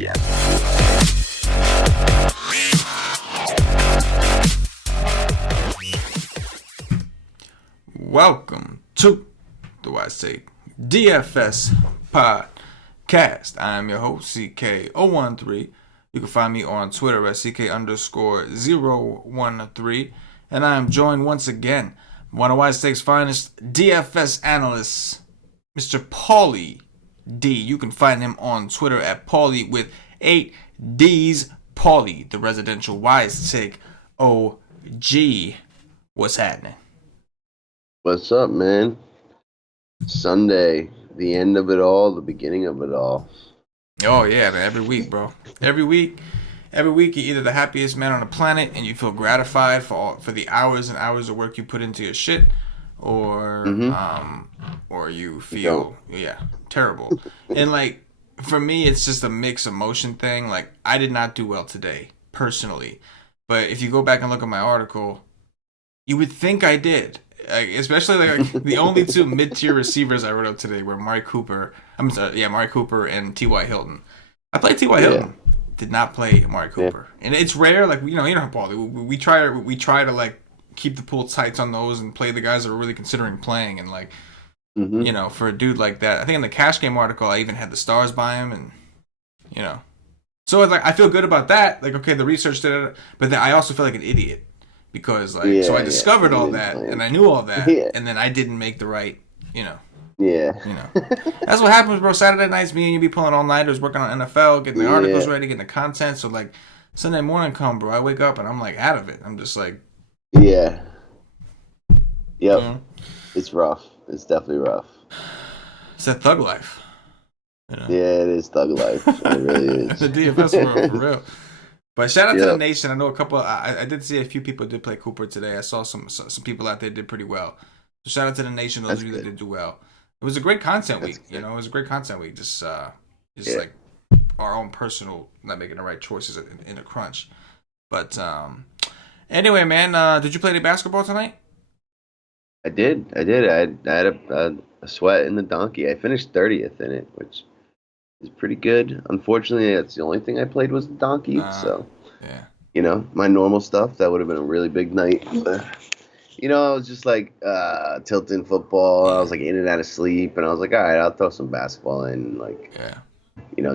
Yeah. Welcome to the DFS podcast. I am your host, CK013. You can find me on Twitter at CK_013. And I am joined once again by one of Wise State's finest DFS analysts, Mr. Paulie D. You can find him on Twitter at Paulie with 8 D's. Paulie, the residential Wise Take OG. What's happening? What's up, man? Sunday, the end of it all, the beginning of it all. Oh yeah, man! Every week, bro. Every week, you're either the happiest man on the planet, and you feel gratified for the hours and hours of work you put into your shit, or you feel terrible. And like for me, it's just a mixed emotion thing. Like I did not do well today, personally, but if you go back and look at my article, you would think I did. Especially like the only two mid-tier receivers I wrote up today were Mari Cooper and T.Y. Hilton. I played T.Y. Hilton, did not play Mari Cooper, and it's rare. Like Paul, we try to like keep the pool tights on those and play the guys that are really considering playing, and like for a dude like that, I think in the cash game article I even had the stars by him, and so like I feel good about that. Like okay, the research did it, but then I also feel like an idiot. Because I discovered all that and I knew all that and then I didn't make the right, That's what happens, bro. Saturday nights, me and you be pulling all-nighters, working on NFL, getting the articles ready, getting the content. So like Sunday morning come, bro, I wake up and I'm like out of it. I'm just like, Yep. It's rough. It's definitely rough. It's that thug life. Yeah, it is thug life. It really is. The DFS world, for real. But shout out to the nation. I know a couple. I did see a few people did play Cooper today. I saw some people out there did pretty well. So shout out to the nation. Those of you that did do well. It was a great content week. It was a great content week. Just like our own personal, not making the right choices in a crunch. But anyway, man, did you play any basketball tonight? I did. I had a sweat in the donkey. I finished 30th in it, which is pretty good. Unfortunately, that's the only thing I played was the donkey. My normal stuff, that would have been a really big night. But, I was just like tilting football. I was like in and out of sleep, and I was like, all right, I'll throw some basketball in. Like,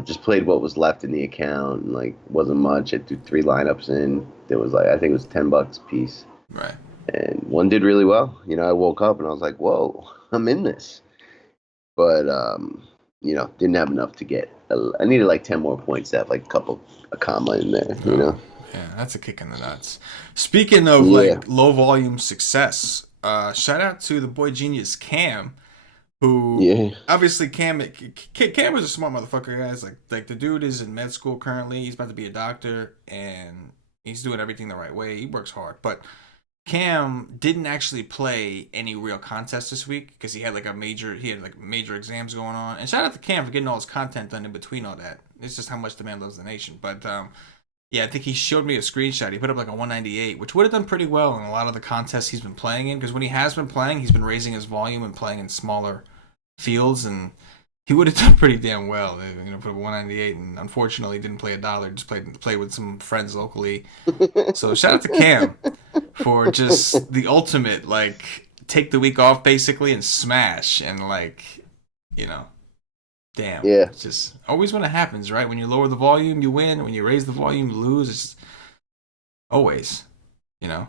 just played what was left in the account, and like wasn't much. I threw 3 lineups in. There was like I think it was $10 a piece. Right. And one did really well. I woke up and I was like, whoa, I'm in this. But didn't have enough to get. I needed like 10 more points to have like a comma in there, Yeah, that's a kick in the nuts. Speaking of like low volume success, shout out to the boy genius Cam, who obviously Cam is a smart motherfucker, guys. Like the dude is in med school currently. He's about to be a doctor and he's doing everything the right way. He works hard, but Cam didn't actually play any real contests this week because he had major exams going on. And shout out to Cam for getting all his content done in between all that. It's just how much the man loves the nation. But I think he showed me a screenshot. He put up like a 198, which would have done pretty well in a lot of the contests he's been playing in. Because when he has been playing, he's been raising his volume and playing in smaller fields, and he would have done pretty damn well. Put up 198, and unfortunately didn't play $1. Just played with some friends locally. So shout out to Cam for just the ultimate, like, take the week off basically and smash, and damn. Yeah. It's just always when it happens, right? When you lower the volume, you win. When you raise the volume, you lose. It's always, the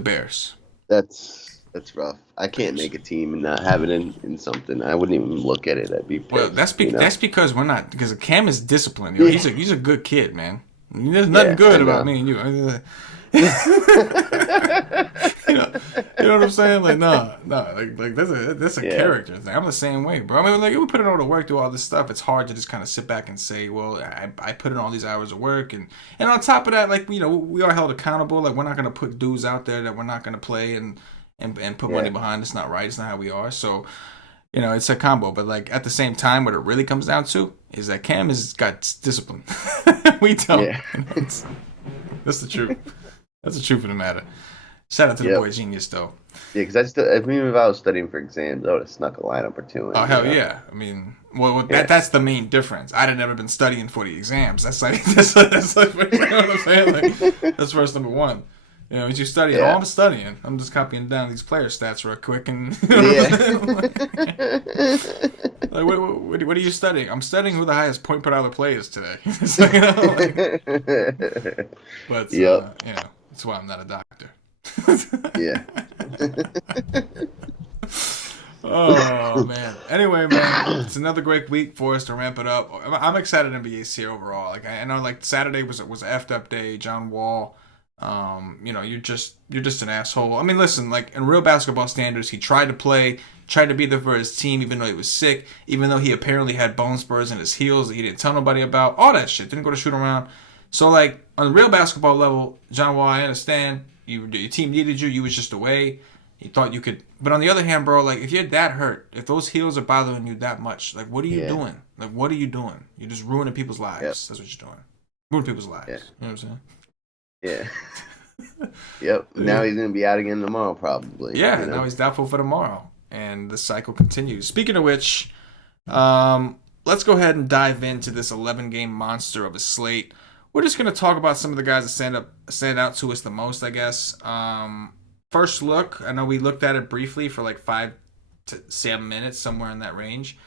Bears. That's rough. I can't make a team and not have it in something. I wouldn't even look at it. I'd be pissed, well. That's because we're not, because Cam is disciplined. He's a good kid, man. There's nothing good about me and you. You know what I'm saying? Like, no, like that's a character thing. I'm the same way, bro. I mean, like, we put in all the work, do all this stuff. It's hard to just kind of sit back and say, well, I put in all these hours of work, and on top of that, like, we are held accountable. Like, we're not gonna put dudes out there that we're not gonna play and put money behind. It's not right. It's not how we are. So, it's a combo. But like at the same time, what it really comes down to is that Cam has got discipline. We don't. Yeah. That's the truth. That's the truth of the matter. Shout out to the boy Genius, though. Yeah, because if I was studying for exams, I would have snuck a lineup or two in. Oh, hell yeah. I mean, that's the main difference. I'd have never been studying for the exams. That's like, you know what I'm saying? Like, that's verse number one. You know, as you study, I'm studying. I'm just copying down these player stats real quick. And what are you studying? I'm studying who the highest point per dollar play is today. So, you know, but, you know, that's why I'm not a doctor. Yeah. Oh man. Anyway, man, it's another great week for us to ramp it up. I'm excited NBA's here overall. Like I know, like Saturday was an effed up day. John Wall, you know, you're just an asshole. I mean, listen, like in real basketball standards, he tried to be there for his team, even though he was sick, even though he apparently had bone spurs in his heels that he didn't tell nobody about. All that shit. Didn't go to shoot around. So like on the real basketball level, John Wall, I understand. Your team needed you. You was just away. You thought you could. But on the other hand, bro, like if you're that hurt, if those heels are bothering you that much, like what are you doing? Like what are you doing? You're just ruining people's lives. Yep. That's what you're doing. Ruining people's lives. Yeah. You know what I'm saying? Yeah. Yep. Now he's gonna be out again tomorrow, probably. Yeah. You know? Now he's doubtful for tomorrow, and the cycle continues. Speaking of which, let's go ahead and dive into this 11-game monster of a slate. We're just going to talk about some of the guys that stand out to us the most, I guess. First look, I know we looked at it briefly for like 5 to 7 minutes, somewhere in that range.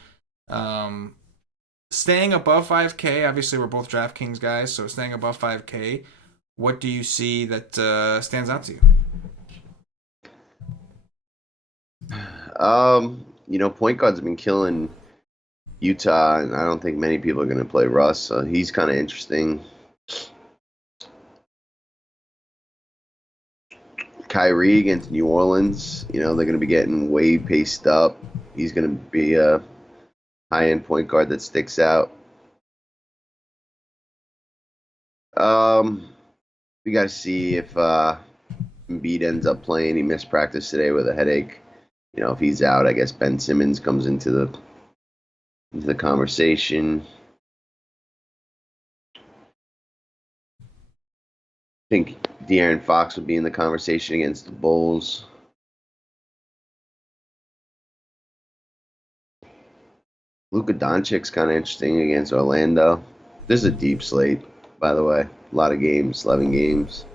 Staying above 5K, obviously we're both DraftKings guys, so staying above 5K, what do you see that stands out to you? You know, point guards have been killing Utah, and I don't think many people are going to play Russ, so he's kind of interesting. Kyrie against New Orleans, you know, they're going to be getting way paced up. He's going to be a high-end point guard that sticks out. We got to see if Embiid ends up playing. He missed practice today with a headache. You know, if he's out, I guess Ben Simmons comes into the conversation. I think De'Aaron Fox would be in the conversation against the Bulls. Luka Doncic's kind of interesting against Orlando. This is a deep slate, by the way. A lot of games, 11 games.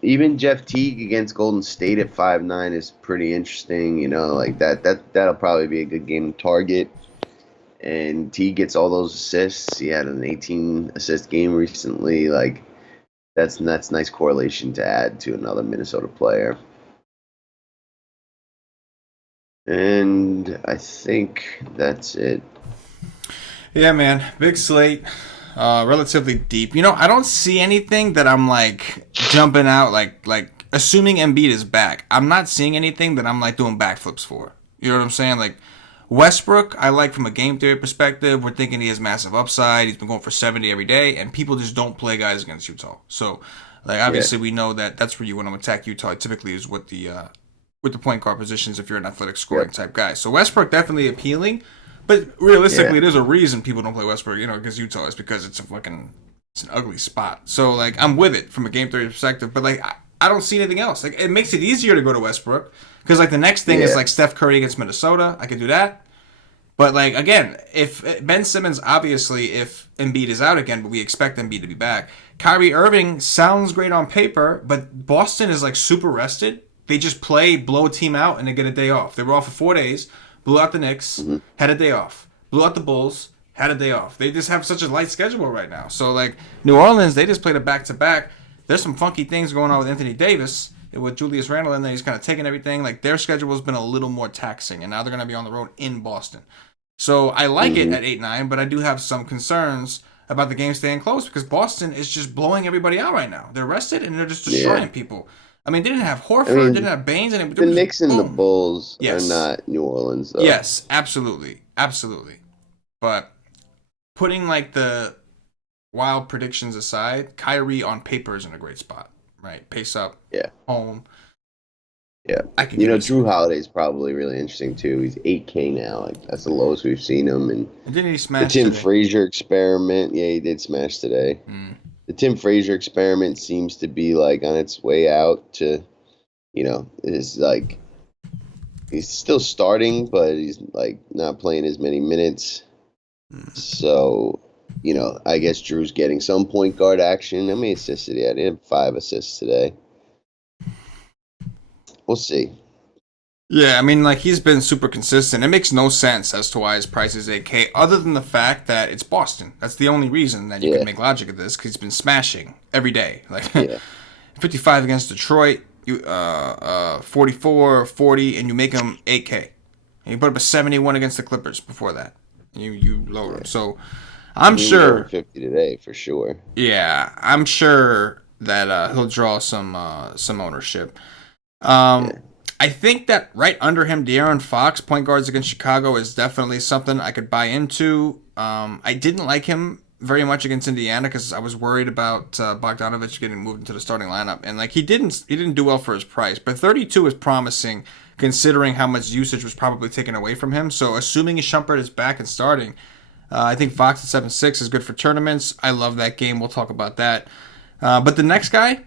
Even Jeff Teague against Golden State at 5'9" is pretty interesting. You know, like that'll probably be a good game to target. And Teague gets all those assists. He had an 18 assist game recently. Like that's nice correlation to add to another Minnesota player. And I think that's it. Yeah, man. Big slate. Relatively deep. You know, I don't see anything that I'm like jumping out like assuming Embiid is back. I'm not seeing anything that I'm like doing backflips for. You know what I'm saying? Like Westbrook, I like from a game theory perspective. We're thinking he has massive upside. He's been going for 70 every day, and people just don't play guys against Utah. So, like obviously we know that that's where you want to attack Utah. Typically is with the point guard positions if you're an athletic scoring type guy. So Westbrook definitely appealing. But realistically, there's a reason people don't play Westbrook, you know, against Utah. It's because it's an ugly spot. So, like, I'm with it from a game theory perspective. But, like, I don't see anything else. Like, it makes it easier to go to Westbrook. Because, like, the next thing is, like, Steph Curry against Minnesota. I could do that. But, like, again, if Ben Simmons, obviously, if Embiid is out again, but we expect Embiid to be back. Kyrie Irving sounds great on paper, but Boston is, like, super rested. They just play, blow a team out, and they get a day off. They were off for 4 days. Blew out the Knicks, had a day off. Blew out the Bulls, had a day off. They just have such a light schedule right now. So, like, New Orleans, they just played a back-to-back. There's some funky things going on with Anthony Davis, with Julius Randle in there. He's kind of taking everything. Like, their schedule has been a little more taxing, and now they're going to be on the road in Boston. So, I like it at 8-9, but I do have some concerns about the game staying close because Boston is just blowing everybody out right now. They're rested, and they're just destroying people. I mean, they didn't have Horford, didn't have Baines, and the Knicks and the Bulls are not New Orleans, though. Yes, absolutely, But putting like the wild predictions aside, Kyrie on paper is in a great spot, right? Pace up, home. Yeah, you know, Drew Holiday's probably really interesting too. He's 8K now, like that's the lowest we've seen him. And didn't he smash the Tim today? Frazier experiment? Yeah, he did smash today. the Tim Frazier experiment seems to be like on its way out to, is like he's still starting, but he's like not playing as many minutes. So, I guess Drew's getting some point guard action. How many assists did he have? He had 5 assists today. We'll see. Yeah, I mean, like, he's been super consistent. It makes no sense as to why his price is 8K, other than the fact that it's Boston. That's the only reason that you can make logic of this, because he's been smashing every day. Like, 55 against Detroit, 44, 40, and you make him 8K. And you put up a 71 against the Clippers before that. And you lower him. So, I'm sure... 50 today, for sure. Yeah, I'm sure that he'll draw some ownership. I think that right under him, De'Aaron Fox, point guards against Chicago, is definitely something I could buy into. I didn't like him very much against Indiana because I was worried about Bogdanovich getting moved into the starting lineup, and like he didn't do well for his price. But 32 is promising considering how much usage was probably taken away from him. So assuming Shumpert is back and starting, I think Fox at 7-6 is good for tournaments. I love that game. We'll talk about that. But the next guy,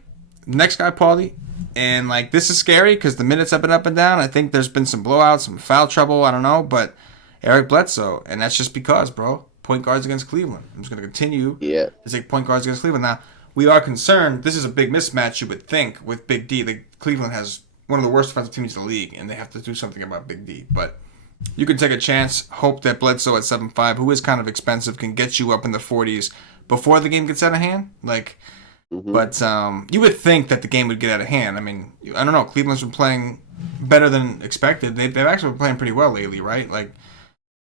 Paulie. And, like, this is scary because the minutes have been up and down. I think there's been some blowouts, some foul trouble. I don't know. But Eric Bledsoe. And that's just because, bro, point guards against Cleveland. I'm just going to continue to take point guards against Cleveland. Now, we are concerned. This is a big mismatch, you would think, with Big D. Cleveland has one of the worst defensive teams in the league, and they have to do something about Big D. But you can take a chance, hope that Bledsoe at 7.5, who is kind of expensive, can get you up in the 40s before the game gets out of hand. Like... Mm-hmm. But you would think that the game would get out of hand. I mean, I don't know. Cleveland's been playing better than expected. They've actually been playing pretty well lately, right?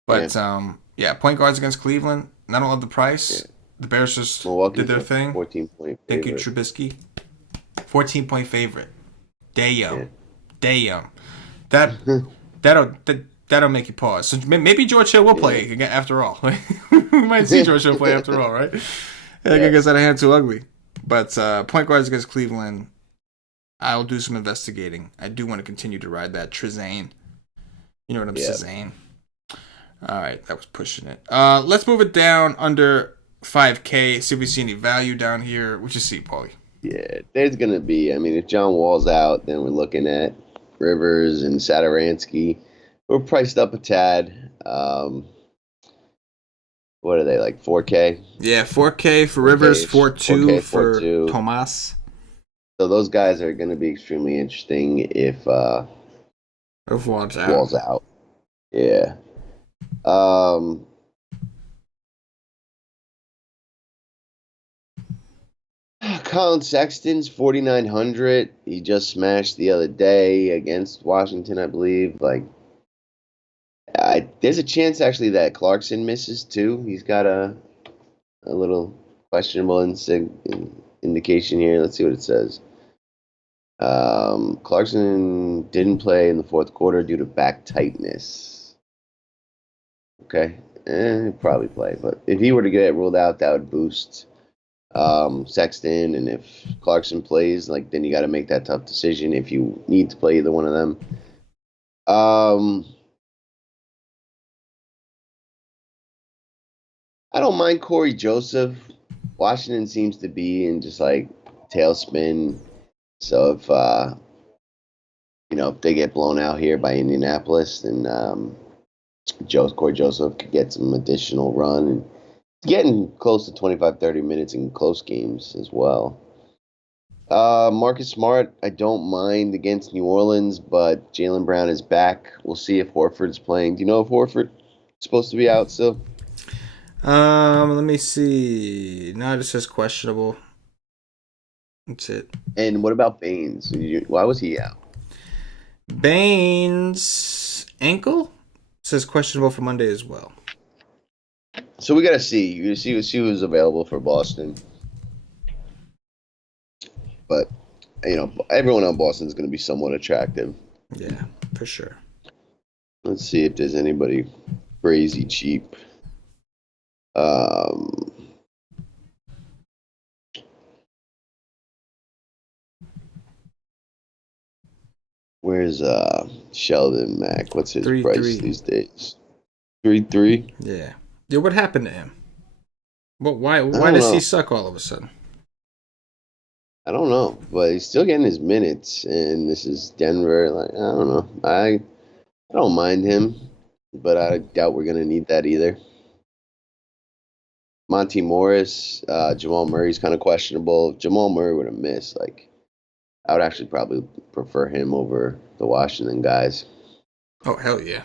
Point guards against Cleveland. I don't love the price. Yeah. The Bears just did their thing. 14-point favorite. Thank you, Trubisky. 14-point favorite. Damn. That'll make you pause. So maybe George Hill will play again after all. We might see George Hill play after all, right? I guess out of hand too ugly. But point guards against Cleveland, I'll do some investigating. I do want to continue to ride that Trizane. You know what I'm saying? All right, that was pushing it. Let's move it down under 5K. See if we see any value down here. What you see, Paulie? Yeah, there's going to be. I mean, if John Wall's out, then we're looking at Rivers and Satoransky. We're priced up a tad. What are they, like 4K? Yeah, 4K for Rivers, 4.2 for Tomas. So those guys are going to be extremely interesting if Wall's out. Wall's out. Yeah. Colin Sexton's 4,900. He just smashed the other day against Washington, I believe. There's a chance actually that Clarkson misses too. He's got a little questionable indication here. Let's see what it says. Clarkson didn't play in the fourth quarter due to back tightness. Okay, he'll probably play, but if he were to get ruled out, that would boost Sexton. And if Clarkson plays, then you got to make that tough decision if you need to play either one of them. I don't mind Corey Joseph. Washington seems to be in just tailspin. So if if they get blown out here by Indianapolis, then Corey Joseph could get some additional run and getting close to 25-30 minutes in close games as well. Marcus Smart, I don't mind against New Orleans, but Jaylen Brown is back. We'll see if Horford's playing. Do you know if Horford's supposed to be out still? Let me see. No, it just says questionable. That's it. And what about Baines? Why was he out? Baines' ankle says questionable for Monday as well. So we gotta see. You see who's available for Boston. But everyone on Boston is going to be somewhat attractive. Yeah, for sure. Let's see if there's anybody crazy cheap. Where's Sheldon Mack? What's his price these days? 3.3. Yeah. Dude, what happened to him? Why does he suck all of a sudden? I don't know, but he's still getting his minutes, and this is Denver. Like, I don't know. I don't mind him, but I doubt we're gonna need that either. Monty Morris, Jamal Murray's kind of questionable. If Jamal Murray would have missed, like, I would actually probably prefer him over the Washington guys. Oh, hell yeah.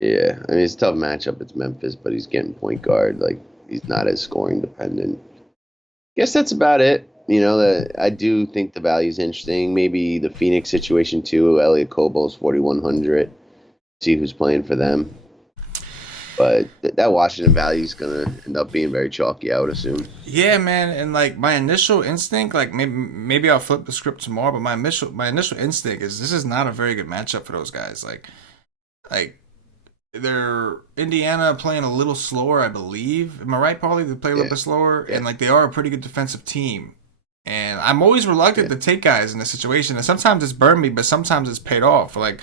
Yeah, I mean it's a tough matchup. It's Memphis, but he's getting point guard. Like, he's not as scoring dependent. Guess that's about it. I do think the value is interesting. Maybe the Phoenix situation too. Elliot Kobo's 4,100. See who's playing for them. But that Washington value is gonna end up being very chalky, I would assume. Yeah, man, and like my initial instinct, like maybe I'll flip the script tomorrow, but my initial instinct is this is not a very good matchup for those guys. Like they're Indiana playing a little slower, I believe. Am I right, Paulie? They play a little bit slower, Yeah. and like they are a pretty good defensive team. And I'm always reluctant to take guys in this situation. And sometimes it's burned me, but sometimes it's paid off. Like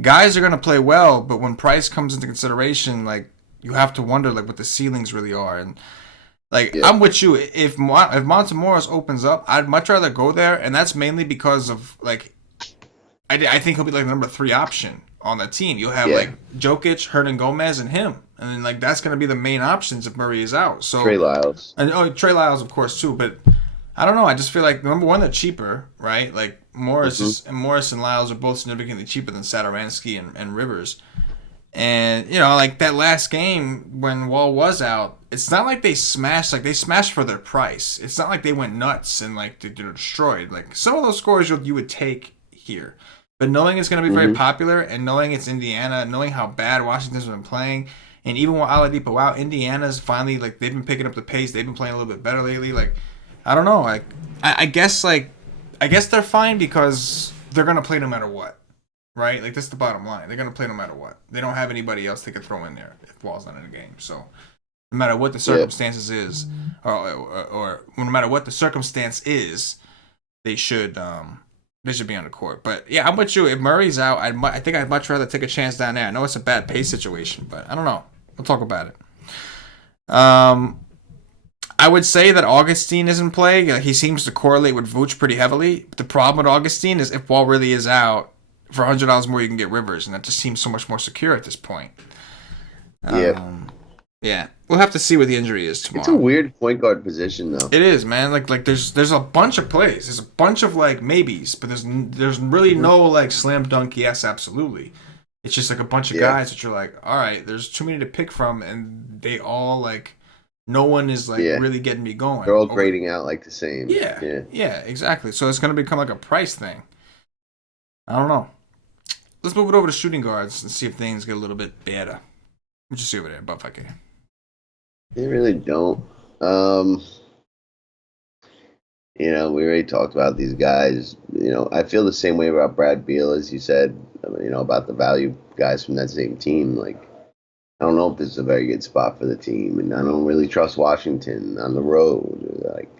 guys are gonna play well, but when price comes into consideration, like you have to wonder like what the ceilings really are. And like Yeah. I'm with you. If Montemoris opens up, I'd much rather go there, and that's mainly because of like I think he'll be like the number 3 option on the team. You'll have like Jokic, Hernan Gomez, and him, and then like that's gonna be the main options if Murray is out. So Trey Lyles. and Trey Lyles of course too, but I don't know. I just feel like number one they're cheaper, right? Like Morris and Lyles are both significantly cheaper than Satoransky and Rivers. And like that last game when Wall was out, it's not like they smashed. Like they smashed for their price. It's not like they went nuts and like they're destroyed. Like some of those scores you would take here, but knowing it's going to be very popular and knowing it's Indiana, knowing how bad Washington's been playing, and even with Oladipo out, Indiana's finally like they've been picking up the pace. They've been playing a little bit better lately. Like I don't know. Like I guess they're fine because they're going to play no matter what. Right? Like, that's the bottom line. They're going to play no matter what. They don't have anybody else they could throw in there if Wall's not in the game. So, no matter what the circumstances is, or no matter what the circumstance is, they should be on the court. But, yeah, I'm with you. If Murray's out, I think I'd much rather take a chance down there. I know it's a bad pace situation, but I don't know. We'll talk about it. I would say that Augustine is in play. He seems to correlate with Vooch pretty heavily. But the problem with Augustine is if Wall really is out, for $100 more, you can get Rivers, and that just seems so much more secure at this point. Yeah. We'll have to see what the injury is tomorrow. It's a weird point guard position, though. It is, man. Like there's a bunch of plays. There's a bunch of like maybes, but there's really no like slam dunk. Yes, absolutely. It's just like a bunch of guys that you're like, all right, there's too many to pick from, and they all like, no one is like really getting me going. They're all grading out like the same. Yeah, exactly. So it's gonna become like a price thing. I don't know. Let's move it over to shooting guards and see if things get a little bit better. Let me just see over there, butt fucking. They really don't. We already talked about these guys. I feel the same way about Brad Beal as you said. About the value guys from that same team. Like, I don't know if this is a very good spot for the team, and I don't really trust Washington on the road. Like,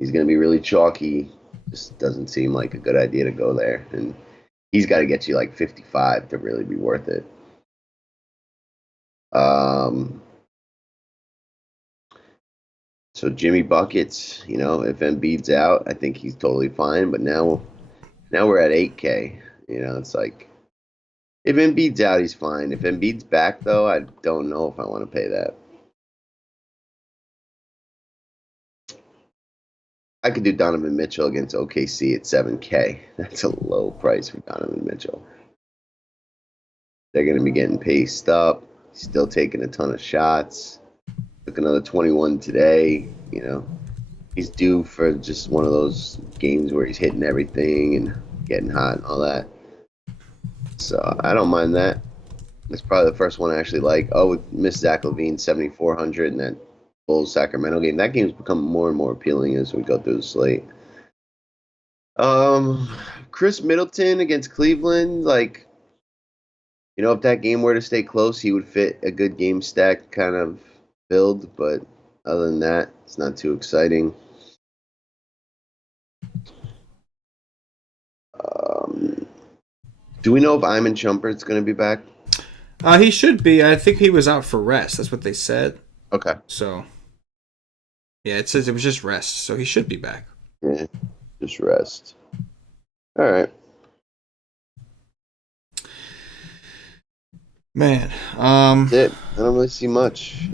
he's going to be really chalky. Just doesn't seem like a good idea to go there, and he's got to get you like 55 to really be worth it. So Jimmy buckets, if Embiid's out, I think he's totally fine. But now we're at 8K. It's like if Embiid's out, he's fine. If Embiid's back, though, I don't know if I want to pay that. I could do Donovan Mitchell against OKC at 7K. That's a low price for Donovan Mitchell. They're going to be getting paced up. Still taking a ton of shots. Took another 21 today. He's due for just one of those games where he's hitting everything and getting hot and all that. So I don't mind that. That's probably the first one I actually like. Oh, with Miss Zach LaVine, 7,400 in that Bulls Sacramento game. That game's become more and more appealing as we go through the slate. Chris Middleton against Cleveland, like, if that game were to stay close, he would fit a good game stack kind of build, but other than that, it's not too exciting. Do we know if Iman Shumpert's going to be back? He should be. I think he was out for rest. That's what they said. Okay. So, yeah, it says it was just rest, so he should be back. Yeah, just rest. All right. Man, That's it. I don't really see much.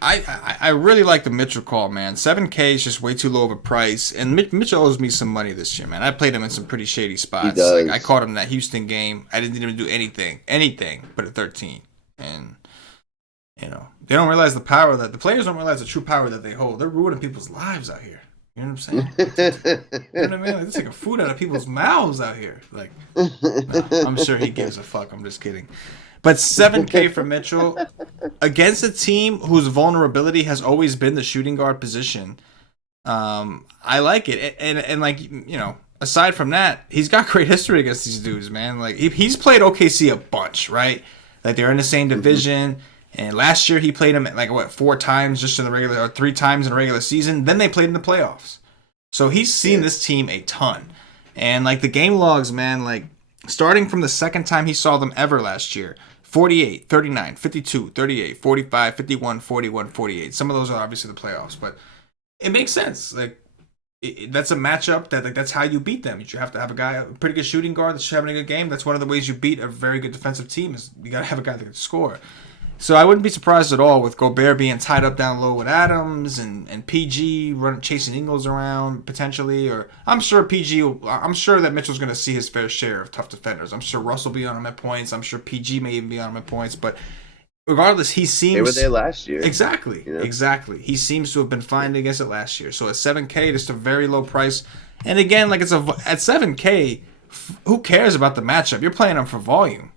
I really like the Mitchell call, man. 7K is just way too low of a price, and Mitchell owes me some money this year, man. I played him in some pretty shady He spots. Like I does. caught him in that Houston game. I didn't even do anything but a 13. And they don't realize the power that the players don't realize the true power that they hold. They're ruining people's lives out here. You know what I'm saying? You know what I mean? Like, they're taking food out of people's mouths out here. Like, nah, I'm sure he gives a fuck. I'm just kidding. But 7K for Mitchell against a team whose vulnerability has always been the shooting guard position. I like it, and like aside from that, he's got great history against these dudes, man. Like he's played OKC a bunch, right? Like they're in the same division. And last year he played him like 4 times just in the regular, or 3 times in the regular season. Then they played in the playoffs. So he's seen this team a ton. And like the game logs, man, like starting from the second time he saw them ever last year, 48, 39, 52, 38, 45, 51, 41, 48. Some of those are obviously the playoffs, but it makes sense. Like that's a matchup that like that's how you beat them. You have to have a guy, a pretty good shooting guard that's having a good game. That's one of the ways you beat a very good defensive team is you got to have a guy that can score. So I wouldn't be surprised at all with Gobert being tied up down low with Adams and PG chasing Ingles around potentially. Or I'm sure that Mitchell's going to see his fair share of tough defenders. I'm sure Russ will be on him at points. I'm sure PG may even be on him at points. But regardless, he seems they were there last year. Exactly. He seems to have been fine against it last year. So at 7K, just a very low price. And again, like at 7K, who cares about the matchup? You're playing him for volume.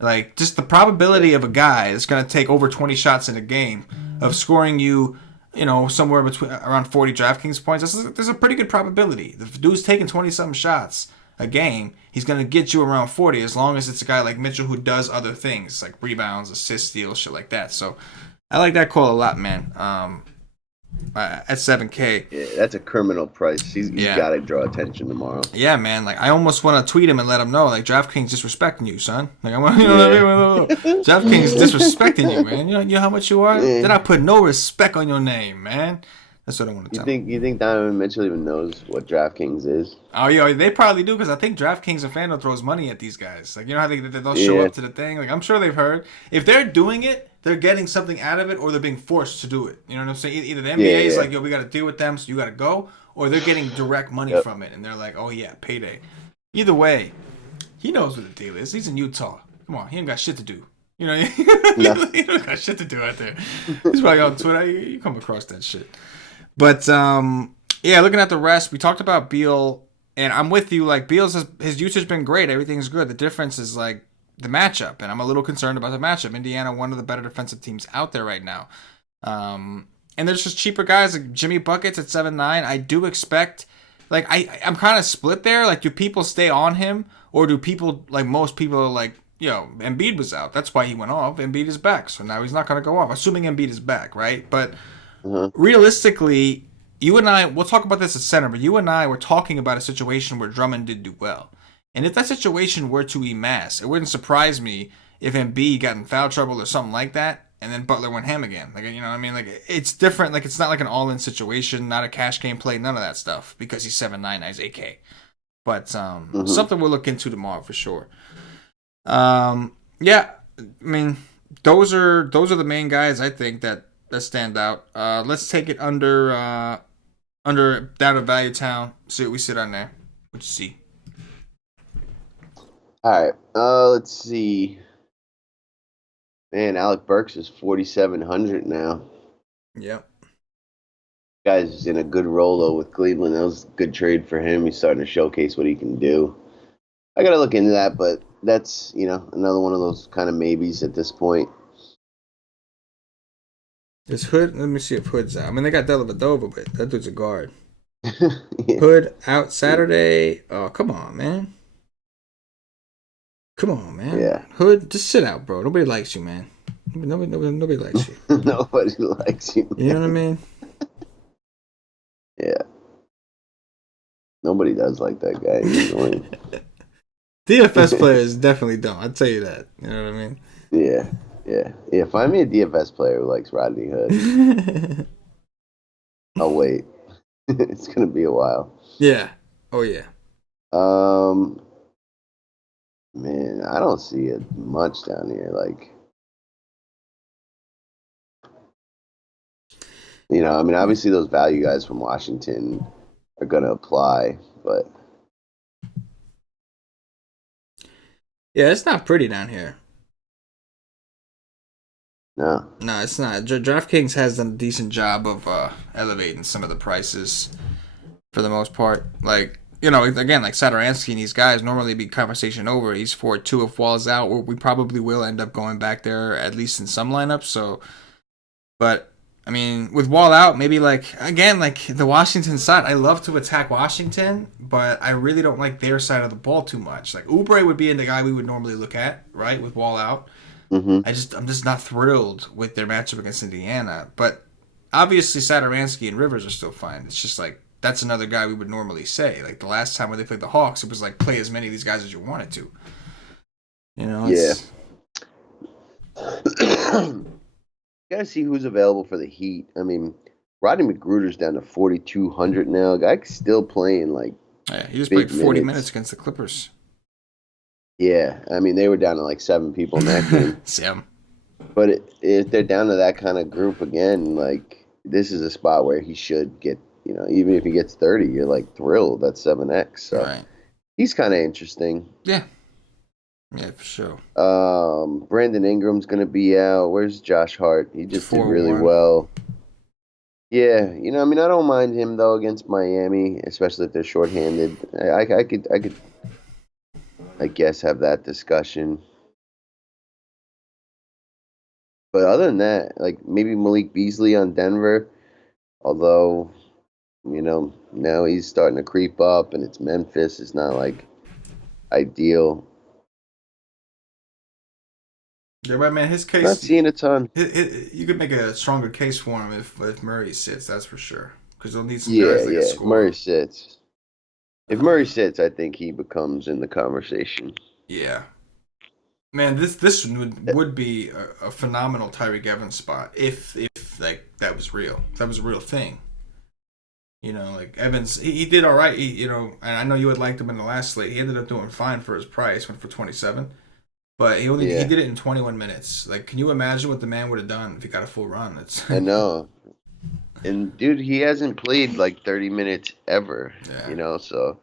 Like, just the probability of a guy that's going to take over 20 shots in a game of scoring you, somewhere between around 40 DraftKings points, there's a pretty good probability. If the dude's taking 20-something shots a game, he's going to get you around 40 as long as it's a guy like Mitchell who does other things, like rebounds, assists, steals, shit like that. So, I like that call a lot, man. At 7K. Yeah, that's a criminal price. He's got to draw attention tomorrow. Yeah, man. Like I almost want to tweet him and let him know, like DraftKings disrespecting you, son. Like I want, what I mean? DraftKings disrespecting you, man. You know how much you are. Then I put no respect on your name, man. That's what I want to tell him. You think Donovan Mitchell even knows what DraftKings is? Oh, yeah, they probably do because I think DraftKings and FanDuel throws money at these guys. Like, you know how they'll show up to the thing? Like, I'm sure they've heard. If they're doing it, they're getting something out of it or they're being forced to do it. You know what I'm saying? Either the NBA is like, yo, we got to deal with them, so you got to go, or they're getting direct money from it. And they're like, oh, yeah, payday. Either way, he knows what the deal is. He's in Utah. Come on, he ain't got shit to do. He don't got shit to do out there. He's probably on Twitter. You come across that shit. But looking at the rest, we talked about Beal, and I'm with you. Like Beal's his usage been great. Everything's good. The difference is like the matchup, and I'm a little concerned about the matchup. Indiana, one of the better defensive teams out there right now, and there's just cheaper guys like Jimmy Buckets at 7'9". I do expect, like I'm kind of split there. Like, do people stay on him, or do people like most people like? Embiid was out. That's why he went off. Embiid is back, so now he's not going to go off. Assuming Embiid is back, right? But realistically, you and I, we'll talk about this at center, but you and I were talking about a situation where Drummond did do well. And if that situation were to emass, it wouldn't surprise me if Embiid got in foul trouble or something like that, and then Butler went ham again. Like, you know what I mean? Like, it's different. Like, it's not like an all-in situation, not a cash game play, none of that stuff, because he's 7'9", he's 8K. But something we'll look into tomorrow for sure. I mean, those are the main guys I think that stand out. Let's take it under down to Value Town. See what we sit on there. What you see? All right. Let's see. Man, Alec Burks is 4,700 now. Yep. Guy's in a good role though with Cleveland. That was a good trade for him. He's starting to showcase what he can do. I gotta look into that, but that's another one of those kind of maybes at this point. Is Hood? Let me see if Hood's out. I mean, they got Dellavedova, but that dude's a guard. Hood out Saturday. Oh, come on, man. Yeah. Hood, just sit out, bro. Nobody likes you, man. Nobody likes you. Nobody likes you, man. You know what I mean? Yeah. Nobody does like that guy. He's annoying. DFS players definitely don't. I'll tell you that. You know what I mean? Yeah. Find me a DFS player who likes Rodney Hood. I'll wait. It's gonna be a while. Yeah. Oh yeah. Um, man, I don't see it much down here. Like, I mean, obviously those value guys from Washington are gonna apply, but Yeah, it's not pretty down here. no. No, it's not. DraftKings has done a decent job of elevating some of the prices for the most part. Like, again, like Sadaransky and these guys, normally be conversation over. He's 4-2 if Wall's out. We probably will end up going back there, at least in some lineups. So, but, I mean, with Wall out, maybe like, again, like the Washington side, I love to attack Washington, but I really don't like their side of the ball too much. Like, Oubre would be the guy we would normally look at, right, with Wall out. Mm-hmm. I'm just not thrilled with their matchup against Indiana. But obviously, Sadaransky and Rivers are still fine. It's just like that's another guy we would normally say. Like the last time when they played the Hawks, it was like play as many of these guys as you wanted to. Yeah. It's Gotta see who's available for the Heat. I mean, Rodney McGruder's down to 4,200 now. Guy's still playing like yeah. He just big played 40 minutes minutes. against the Clippers. Yeah, I mean they were down to like 7 people in that game. Sam. But if they're down to that kind of group again, like this is a spot where he should get, even if he gets 30, you're like thrilled. That's 7x. So Right. he's kind of interesting. Yeah. Yeah, for sure. Brandon Ingram's gonna be out. Where's Josh Hart? He just did really 4-1. well. Yeah, I mean, I don't mind him though against Miami, especially if they're shorthanded. I could, I guess, have that discussion. But other than that, like maybe Malik Beasley on Denver, although now he's starting to creep up, and it's Memphis. It's not like ideal. Yeah, but man, his Not case, seeing a ton. you could make a stronger case for him if Murray sits. That's for sure. Because they'll need some Yeah, guys that can yeah. score. Murray sits. If Murray sits, I think he becomes in the conversation. Yeah. Man, this would be a phenomenal Tyreek Evans spot if like that was real. If that was a real thing. Like Evans, he did all right. And I know you had liked him in the last slate. He ended up doing fine for his price. Went for 27, but he Yeah, did it in 21 minutes. Like, can you imagine what the man would have done if he got a full run? It's I know. And dude, he hasn't played like 30 minutes ever, yeah, so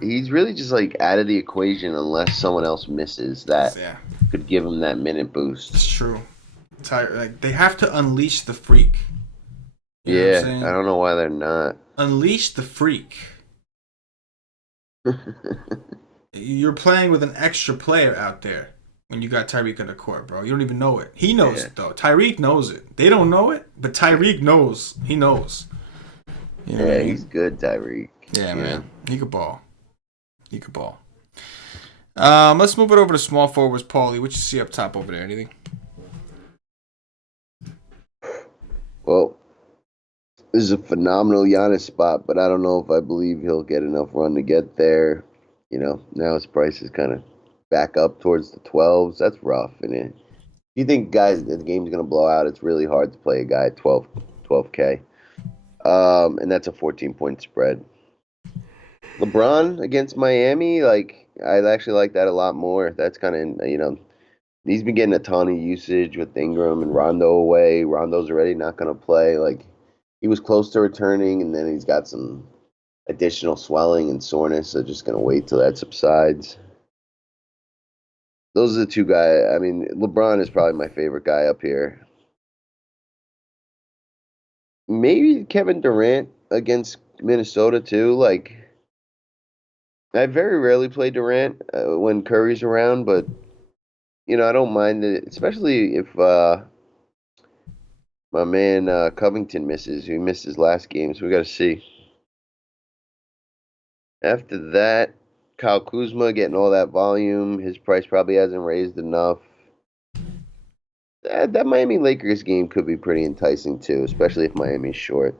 he's really just like out of the equation unless someone else misses that yeah, could give him that minute boost. it's true. Like they have to unleash the freak. You know what I'm Yeah, I saying? don't know why they're not. Unleash the freak. You're playing with an extra player out there when you got Tyreek on the court, bro. You don't even know it. He knows Yeah. it though. Tyreek knows it. They don't know it, but Tyreek knows. He knows. You know what I Yeah, mean? he's good, Tyreek. Yeah, man. He could ball. He could ball. Let's move it over to small forwards, Paulie. What you see up top over there? Anything? Well, this is a phenomenal Giannis spot, but I don't know if I believe he'll get enough run to get there. Now his price is kind of back up towards the 12s. That's rough, and if you think guys the game's gonna blow out, it's really hard to play a guy at 12K. And that's a 14-point spread. LeBron against Miami, like I actually like that a lot more. That's kind of he's been getting a ton of usage with Ingram and Rondo away. Rondo's already not gonna play. Like he was close to returning, and then he's got some additional swelling and soreness. So just gonna wait till that subsides. Those are the two guys. I mean, LeBron is probably my favorite guy up here. Maybe Kevin Durant against Minnesota too. Like I very rarely play Durant when Curry's around, but I don't mind it, especially if my man Covington misses. He missed his last game, so we got to see. After that, Kyle Kuzma getting all that volume. His price probably hasn't raised enough. That Miami Lakers game could be pretty enticing too, especially if Miami's short.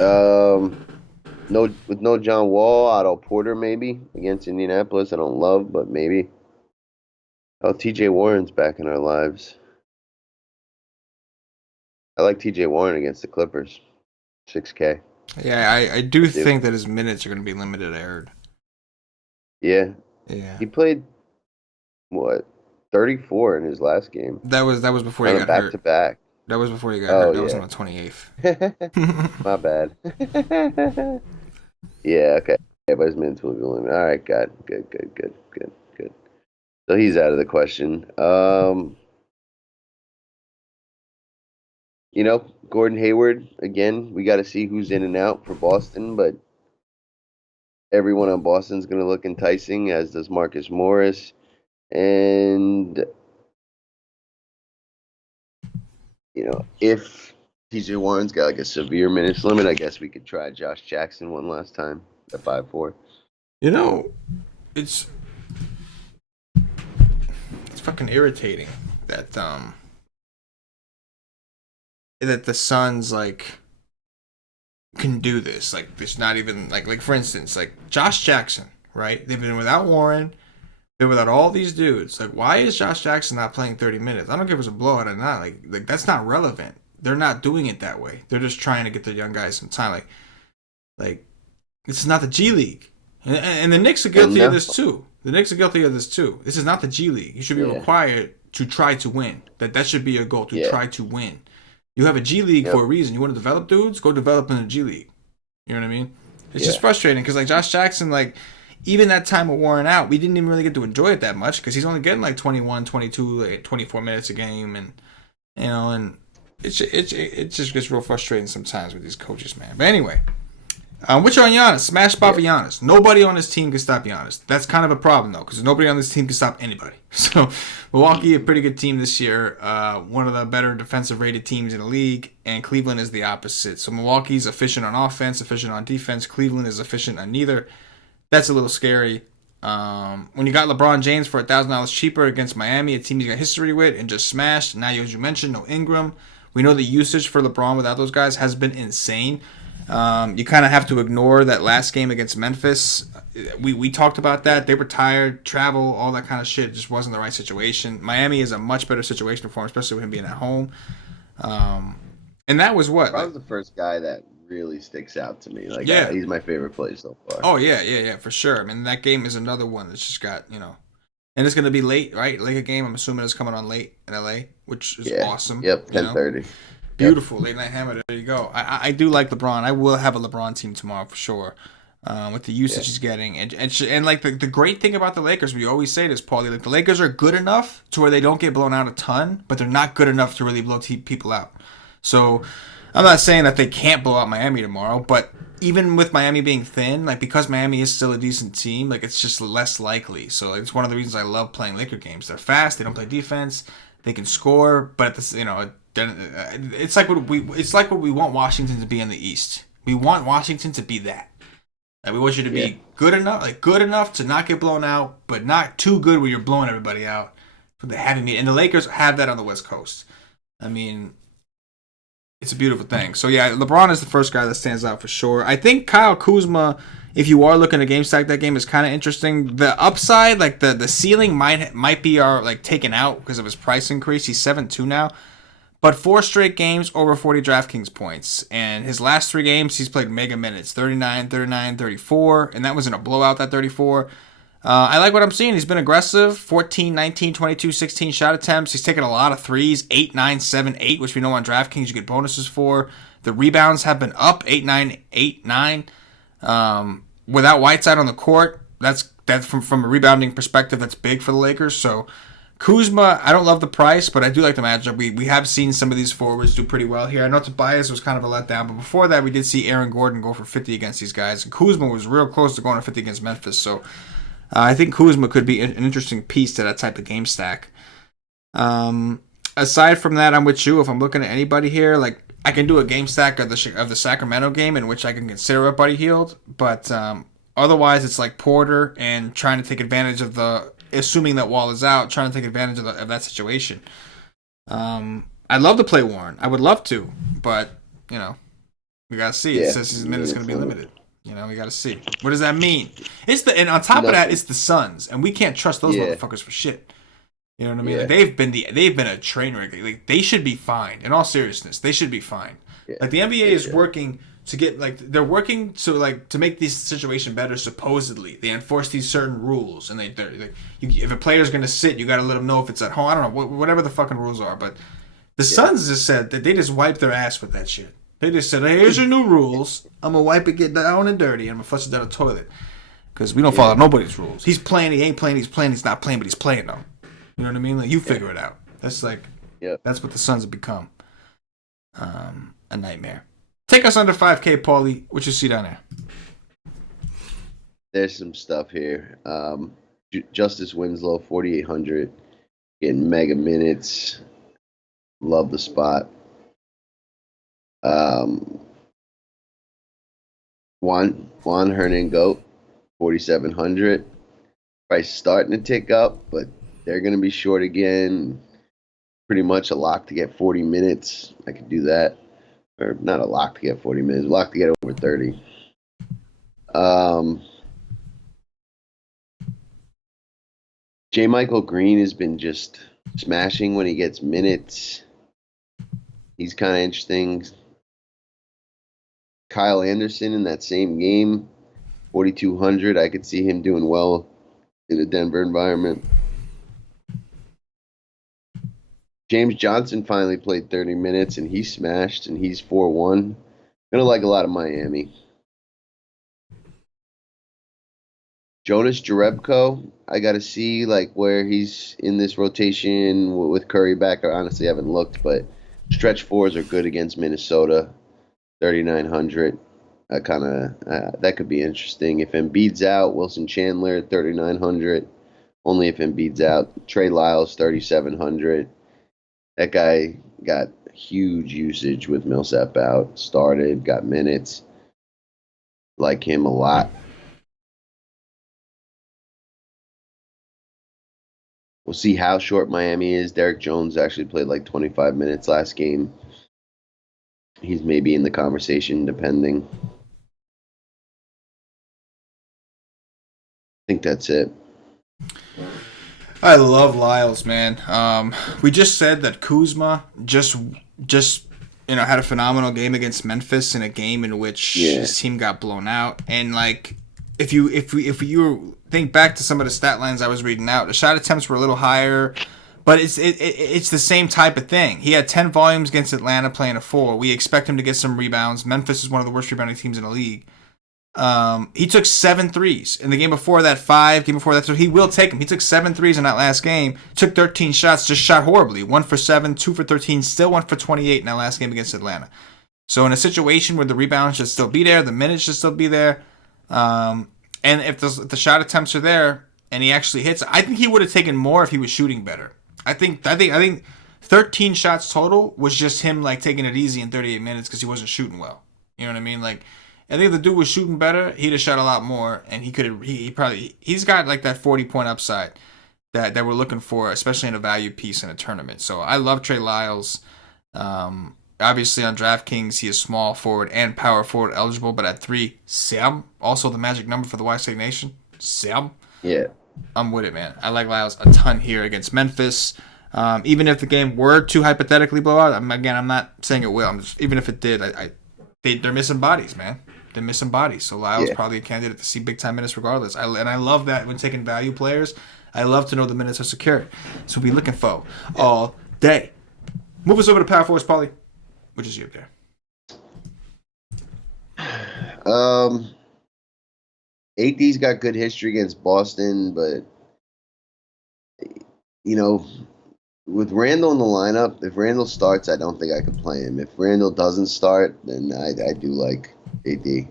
Um, no, with no John Wall, Otto Porter maybe against Indianapolis. I don't love, but maybe. Oh, T.J. Warren's back in our lives. I like T.J. Warren against the Clippers. 6K. Yeah, I do think that his minutes are going to be limited. I heard. Yeah. Yeah. He played what 34 in his last game. That was before he On a got back to hurt. back. That was before he got Oh hurt. That was on yeah. the 28th. My bad. Yeah, okay. Yeah, but his minutes will be limited. All right, good. So he's out of the question. Gordon Hayward again. We got to see who's in and out for Boston, but everyone on Boston's going to look enticing, as does Marcus Morris. And if TJ Warren's got like a severe minutes limit, I guess we could try Josh Jackson one last time at 5-4. It's fucking irritating that that the Suns like can do this. Like there's not even like for instance, like Josh Jackson, right? They've been without Warren, they're without all these dudes. Like why is Josh Jackson not playing 30 minutes? I don't care if it's a blowout or not. Like that's not relevant. They're not doing it that way. They're just trying to get the young guys some time. Like this is not the G League. And the Knicks are guilty of this too. This is not the G League. You should be required to try to win. That should be your goal, to try to win. You have a G League for a reason. You want to develop dudes? Go develop in the G League. You know what I mean? It's just frustrating because like Josh Jackson, like even that time of Warren out, we didn't even really get to enjoy it that much because he's only getting like 21, 22, like 24 minutes a game, and and it just gets real frustrating sometimes with these coaches, man. But anyway. Which are on Giannis? Smash spot for Giannis. Nobody on this team can stop Giannis. That's kind of a problem, though, because nobody on this team can stop anybody. So, Milwaukee, a pretty good team this year. One of the better defensive rated teams in the league, and Cleveland is the opposite. So, Milwaukee's efficient on offense, efficient on defense. Cleveland is efficient on neither. That's a little scary. When you got LeBron James for $1,000 cheaper against Miami, a team he's got history with, and just smashed. Now, as you mentioned, no Ingram. We know the usage for LeBron without those guys has been insane. You kind of have to ignore that last game against Memphis. We talked about that. They were tired, travel, all that kind of shit. It just wasn't the right situation. Miami is a much better situation for him, especially with him being at home. And that was what? That was the first guy that really sticks out to me. He's my favorite player so far. Oh, yeah, for sure. I mean, that game is another one that's just got, and it's going to be late, right? Laker game, I'm assuming it's coming on late in LA, which is awesome. Yep, 10:30. Beautiful. Late night hammer. There you go. I do like LeBron. I will have a LeBron team tomorrow for sure. With the usage he's getting. And like the great thing about the Lakers, we always say this, Paulie, like the Lakers are good enough to where they don't get blown out a ton, but they're not good enough to really blow people out. So I'm not saying that they can't blow out Miami tomorrow, but even with Miami being thin, like because Miami is still a decent team, like it's just less likely. So like, it's one of the reasons I love playing Laker games. They're fast. They don't play defense. They can score, but at this, it's like what we want Washington to be in the East. We want Washington to be that. Like we want you to be good enough to not get blown out, but not too good where you're blowing everybody out. But they haven't been, and the Lakers have that on the West Coast. I mean, it's a beautiful thing. So yeah, LeBron is the first guy that stands out for sure. I think Kyle Kuzma, if you are looking to game stack that game, is kind of interesting. The upside, like the ceiling, might be taken out because of his price increase. He's 7-2 now. But 4 straight games over 40 DraftKings points. And his last 3 games, he's played mega minutes. 39, 39, 34. And that was in a blowout, that 34. I like what I'm seeing. He's been aggressive. 14, 19, 22, 16 shot attempts. He's taken a lot of threes. 8, 9, 7, 8, which we know on DraftKings you get bonuses for. The rebounds have been up. 8, 9, 8, 9. Without Whiteside on the court, that's from a rebounding perspective, that's big for the Lakers. So Kuzma, I don't love the price, but I do like the matchup. We have seen some of these forwards do pretty well here. I know Tobias was kind of a letdown, but before that, we did see Aaron Gordon go for 50 against these guys. And Kuzma was real close to going for 50 against Memphis. So I think Kuzma could be an interesting piece to that type of game stack. Aside from that, I'm with you. If I'm looking at anybody here, like I can do a game stack of the Sacramento game in which I can consider a Buddy Hield, but otherwise it's like Porter and trying to take advantage of assuming that Wall is out, trying to take advantage of that situation. I'd love to play Warren. I would love to, but, we got to see. It says his minutes going to be limited. We got to see. What does that mean? And on top of that, it's the Suns, and we can't trust those motherfuckers for shit. You know what I mean? Like they've been a train wreck. Like they should be fine. In all seriousness, they should be fine. Like the NBA is working to get like they're working to make this situation better. Supposedly, they enforce these certain rules, and if a player's gonna sit, you got to let them know if it's at home. I don't know whatever the fucking rules are, but the Suns just said that they just wiped their ass with that shit. They just said, "Hey, here's your new rules. I'm gonna wipe it, get down and dirty, and I'm gonna flush it down the toilet because we don't follow nobody's rules. He's playing, he ain't playing, he's playing, he's not playing, but he's playing though. You know what I mean? Like you figure it out. That's that's what the Suns have become. A nightmare. Take us under 5K, Paulie. What you see down there? There's some stuff here. Justice Winslow, 4,800, getting mega minutes. Love the spot. Juan Hernan Goat, 4,700. Price starting to tick up, but they're going to be short again. Pretty much a lock to get 40 minutes. I could do that. Or not a lock to get 40 minutes, a lock to get over 30. J. Michael Green has been just smashing when he gets minutes. He's kind of interesting. Kyle Anderson in that same game, 4,200. I could see him doing well in a Denver environment. James Johnson finally played 30 minutes, and he smashed, and he's 4-1. Gonna like a lot of Miami. Jonas Jerebko, I got to see like where he's in this rotation with Curry back. I honestly haven't looked, but stretch fours are good against Minnesota, 3,900. That could be interesting. If Embiid's out, Wilson Chandler, 3,900. Only if Embiid's out. Trey Lyles, 3,700. That guy got huge usage with Millsap out. Started, got minutes. Like him a lot. We'll see how short Miami is. Derek Jones actually played like 25 minutes last game. He's maybe in the conversation, depending. I think that's it. I love Lyles, man. We just said that Kuzma just had a phenomenal game against Memphis in a game in which his team got blown out. And like, if you think back to some of the stat lines I was reading out, the shot attempts were a little higher, but it's the same type of thing. He had 10 volumes against Atlanta, playing a 4. We expect him to get some rebounds. Memphis is one of the worst rebounding teams in the league. He took 7 threes. In the game before that, 5. Game before that, so he will take them. He took 7 threes in that last game. Took 13 shots, just shot horribly. 1 for 7, 2 for 13, still 1 for 28 in that last game against Atlanta. So in a situation where the rebound should still be there, the minutes should still be there, and if the shot attempts are there and he actually hits, I think he would have taken more if he was shooting better. I think 13 shots total was just him like taking it easy in 38 minutes because he wasn't shooting well. You know what I mean? Like, I think if the dude was shooting better, he'd have shot a lot more, and he's got like that 40-point upside that we're looking for, especially in a value piece in a tournament. So I love Trey Lyles. Obviously on DraftKings, he is small forward and power forward eligible, but at 3, Sam, also the magic number for the Y-State Nation. Sam. Yeah. I'm with it, man. I like Lyles a ton here against Memphis. Even if the game were to hypothetically blow out, I'm not saying it will. Even if it did, they're missing bodies, man. They're missing bodies. So Lyles probably a candidate to see big time minutes regardless. I love that when taking value players. I love to know the minutes are secured. So we'll be looking for all day. Move us over to Power Force, Paulie. Which is you up there? AD's got good history against Boston, but with Randall in the lineup, if Randall starts, I don't think I could play him. If Randall doesn't start, then I do like AD.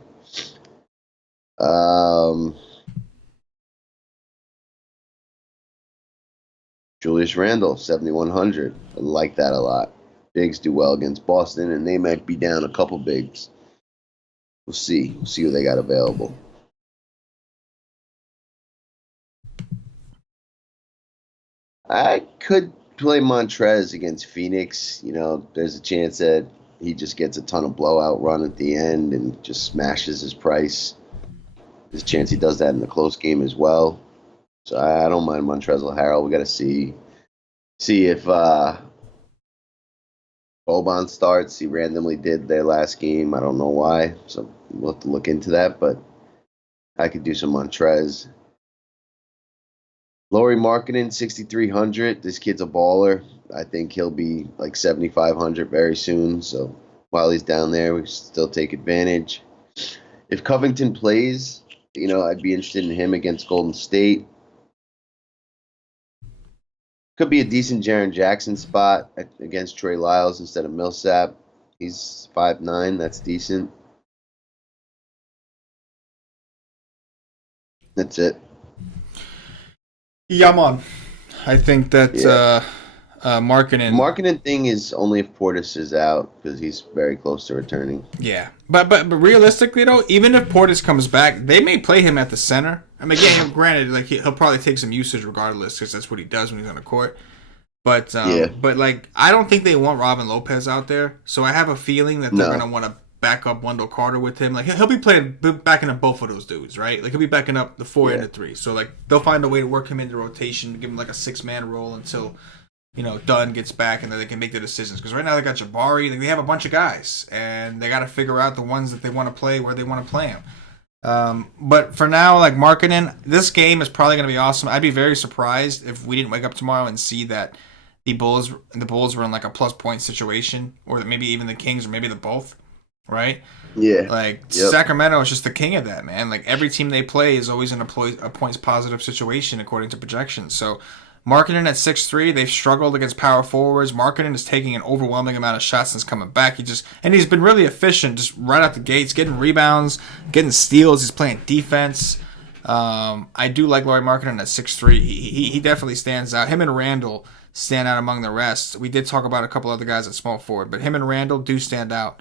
Julius Randle, 7,100. I like that a lot. Bigs do well against Boston, and they might be down a couple bigs. We'll see. We'll see who they got available. I could play Montrez against Phoenix. There's a chance that he just gets a ton of blowout run at the end and just smashes his price. There's a chance he does that in the close game as well. So I don't mind Montrezl Harrell. We got to see if Boban starts. He randomly did their last game. I don't know why, so we'll have to look into that. But I could do some Montrez. Laurie Markkinen, 6,300. This kid's a baller. I think he'll be like 7,500 very soon. So while he's down there, we still take advantage. If Covington plays, I'd be interested in him against Golden State. Could be a decent Jaren Jackson spot against Trey Lyles instead of Millsap. He's 5'9". That's decent. That's it. Yeah, I'm on. I think that Markkinen. Markkinen thing is only if Portis is out because he's very close to returning. Yeah, but realistically though, even if Portis comes back, they may play him at the center. I mean, again, granted, like he'll probably take some usage regardless because that's what he does when he's on the court. But but like I don't think they want Robin Lopez out there, so I have a feeling that they're gonna want to back up Wendell Carter with him. Like he'll be backing up both of those dudes, right? Like he'll be backing up the 4 and the 3. So like they'll find a way to work him into rotation, give him like a 6-man role until Dunn gets back, and then they can make the decisions. Because right now they got Jabari, they have a bunch of guys, and they got to figure out the ones that they want to play where they want to play them. But for now, like Markkinen, this game is probably going to be awesome. I'd be very surprised if we didn't wake up tomorrow and see that the Bulls were in like a plus point situation, or maybe even the Kings, or maybe the both. Right? Yeah. Like, Sacramento is just the king of that, man. Like, every team they play is always in a points positive situation according to projections. So, Markkinen at 6'3", they've struggled against power forwards. Markkinen is taking an overwhelming amount of shots since coming back. He's been really efficient just right out the gates, getting rebounds, getting steals. He's playing defense. I do like Lauri Markkinen at 6'3". He definitely stands out. Him and Randall stand out among the rest. We did talk about a couple other guys at small forward, but him and Randall do stand out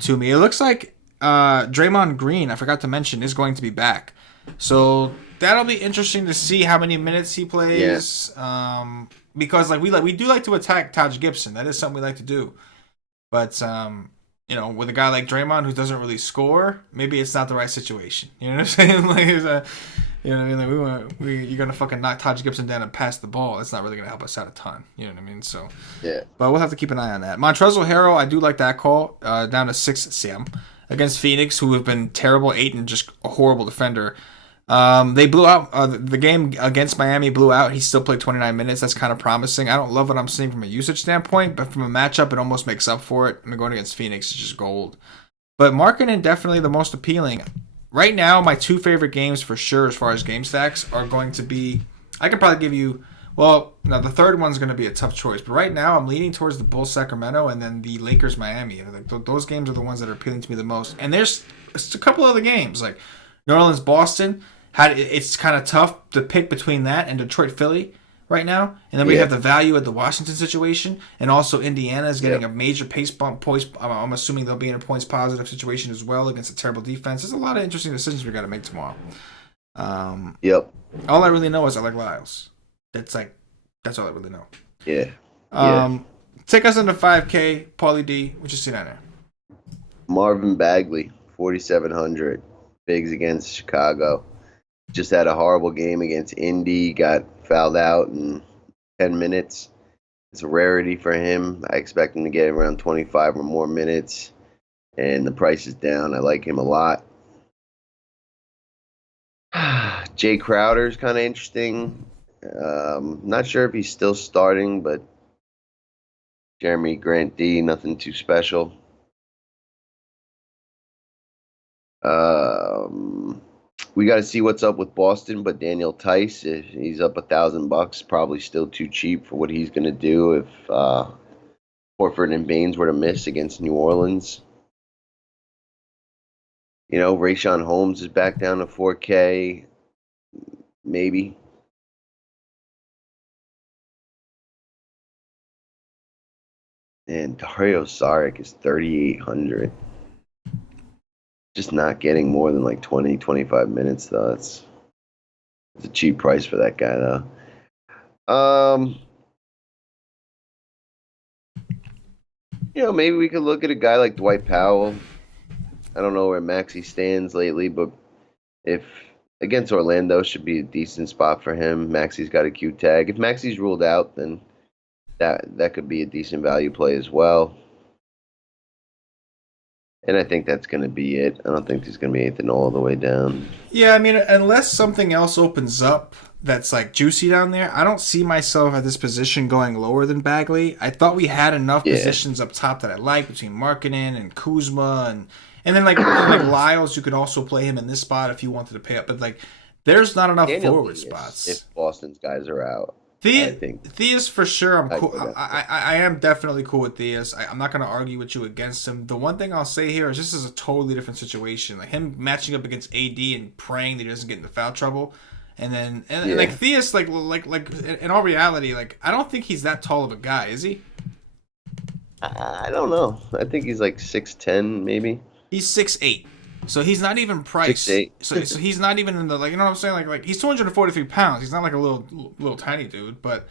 to me. It looks like Draymond Green, I forgot to mention, is going to be back. So that'll be interesting to see how many minutes he plays. Yeah. Because we do like to attack Taj Gibson. That is something we like to do. But with a guy like Draymond who doesn't really score, maybe it's not the right situation. You know what I'm saying? You know what I mean? Like you're gonna fucking knock Taj Gibson down and pass the ball. That's not really gonna help us out a ton. You know what I mean? So yeah. But we'll have to keep an eye on that. Montrezl Harrell, I do like that call. Down to 6 Sam against Phoenix, who have been terrible, 8 and just a horrible defender. They blew out the game against Miami. Blew out. He still played 29 minutes. That's kind of promising. I don't love what I'm seeing from a usage standpoint, but from a matchup, it almost makes up for it. I mean, going against Phoenix is just gold. But Markkinen definitely the most appealing. Right now, my 2 favorite games for sure as far as game stacks are going to be... I could probably give you... Well, no, the third one's going to be a tough choice. But right now, I'm leaning towards the Bulls Sacramento and then the Lakers Miami. Like, those games are the ones that are appealing to me the most. And there's a couple other games. Like New Orleans Boston. It's kind of tough to pick between that and Detroit Philly right now. And then we have the value of the Washington situation. And also Indiana is getting a major pace bump. I'm assuming they'll be in a points positive situation as well against a terrible defense. There's a lot of interesting decisions we got to make tomorrow. All I really know is I like Lyles. That's all I really know. Yeah. Take us into 5K, Paulie D. What you see down there? Marvin Bagley, 4,700. Bigs against Chicago. Just had a horrible game against Indy. Got fouled out in 10 minutes. It's a rarity for him. I expect him to get around 25 or more minutes. And the price is down. I like him a lot. Jay Crowder's kind of interesting. Not sure if he's still starting, but Jeremy Grant D, nothing too special. We got to see what's up with Boston, but Daniel Tice, if he's up $1,000, probably still too cheap for what he's going to do if Horford and Baines were to miss against New Orleans. Rayshawn Holmes is back down to 4K, maybe. And Dario Saric is 3,800. Just not getting more than like 20, 25 minutes, though. It's a cheap price for that guy, though. Maybe we could look at a guy like Dwight Powell. I don't know where Maxey stands lately, but if against Orlando should be a decent spot for him. Maxey's got a Q tag. If Maxey's ruled out, then that could be a decent value play as well. And I think that's going to be it. I don't think there's going to be anything all the way down. Yeah, I mean, unless something else opens up that's like juicy down there, I don't see myself at this position going lower than Bagley. I thought we had enough Yeah. positions up top that I like between Markkinen and Kuzma and then like Lyles, you could also play him in this spot if you wanted to pay up, but like there's not enough Daniel forward Theis, spots. if Boston's guys are out, I think. Theus for sure. I'm cool. go I am definitely cool with Theus. I'm not going to argue with you against him. The one thing I'll say here is this is a totally different situation. Like him matching up against AD and praying that he doesn't get into foul trouble, and like Theus, like in all reality, like I don't think he's that tall of a guy, is he? I don't know. I think he's like 6'10", maybe. He's 6'8". So he's not even priced. 6'8". So he's not even in the like you know what I'm saying like he's 243 pounds. He's not like a little tiny dude, but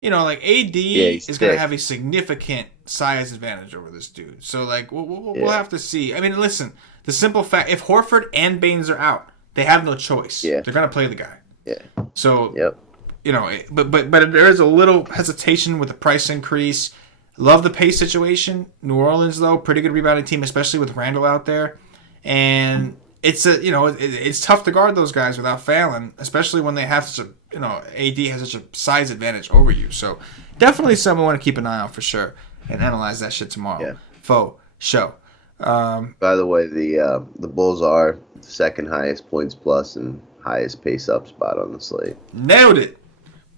you know like AD is going to have a significant size advantage over this dude. So like we'll have to see. I mean, listen, the simple fact if Horford and Baines are out, they have no choice. Yeah. They're going to play the guy. Yeah. So yep. You know, but there is a little hesitation with the price increase. Love the pace situation. New Orleans though, pretty good rebounding team, especially with Randall out there. And it's it's tough to guard those guys without failing, especially when they have such a AD has such a size advantage over you. So definitely someone I want to keep an eye on for sure and analyze that shit tomorrow. Yeah. Faux show. By the way, the Bulls are the second highest points plus and highest pace up spot on the slate. Nailed it.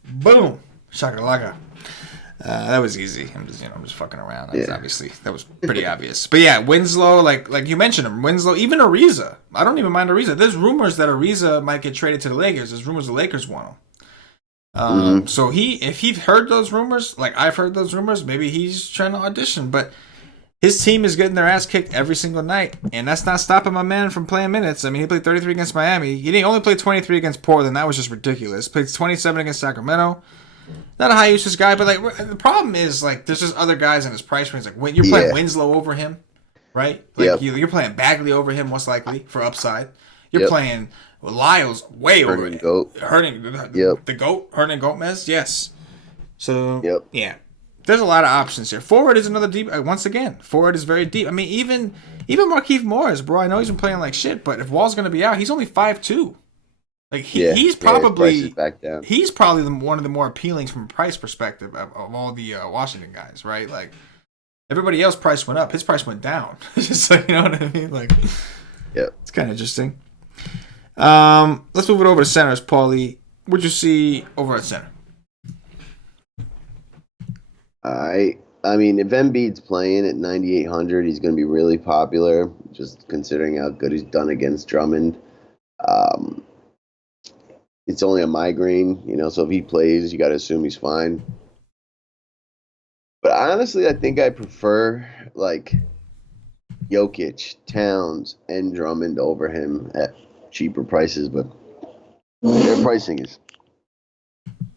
Boom. Shakalaka. That was easy. I'm just fucking around. Obviously, that was pretty obvious. But yeah, Winslow, like you mentioned him, Winslow, even Ariza. I don't even mind Ariza. There's rumors that Ariza might get traded to the Lakers. There's rumors the Lakers want him. So if he's heard those rumors, like I've heard those rumors, maybe he's trying to audition. But his team is getting their ass kicked every single night, and that's not stopping my man from playing minutes. I mean, he played 33 against Miami. He didn't only play 23 against Portland. That was just ridiculous. Played 27 against Sacramento. Not a high usage guy, but like the problem is like there's just other guys in his price range. Like when you're playing Winslow over him, right? Like you're playing Bagley over him, most likely for upside. You're playing Lyles way over him. The goat, Hernan Gomez, yes. So yeah, there's a lot of options here. Forward is another deep. Once again, forward is very deep. I mean, even Markieff Morris, bro. I know he's been playing like shit, but if Wall's gonna be out, he's only 5'2". Like he's probably one of the more appealing from a price perspective of all the Washington guys, right? Like everybody else price went up, his price went down. Just like, you know what I mean? Like, it's kind of interesting. Let's move it over to centers, Paulie. What'd you see over at center? I mean, if Embiid's playing at 9,800, he's going to be really popular. Just considering how good he's done against Drummond. It's only a migraine, so if he plays, you got to assume he's fine. But honestly, I think I prefer, like, Jokic, Towns, and Drummond over him at cheaper prices, but their pricing is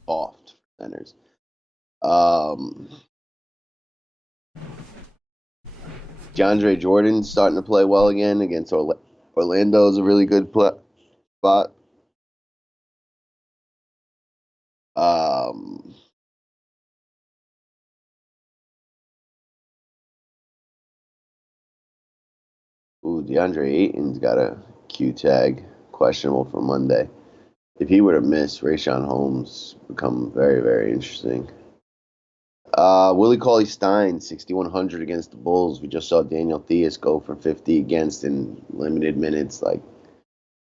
off for centers. DeAndre Jordan's starting to play well again against Orlando is a really good spot. DeAndre Ayton's got a Q tag, questionable for Monday. If he were to miss, Rayshawn Holmes become very, very interesting. Willie Cauley-Stein, 6,100 against the Bulls. We just saw Daniel Theis go for 50 against in limited minutes. Like,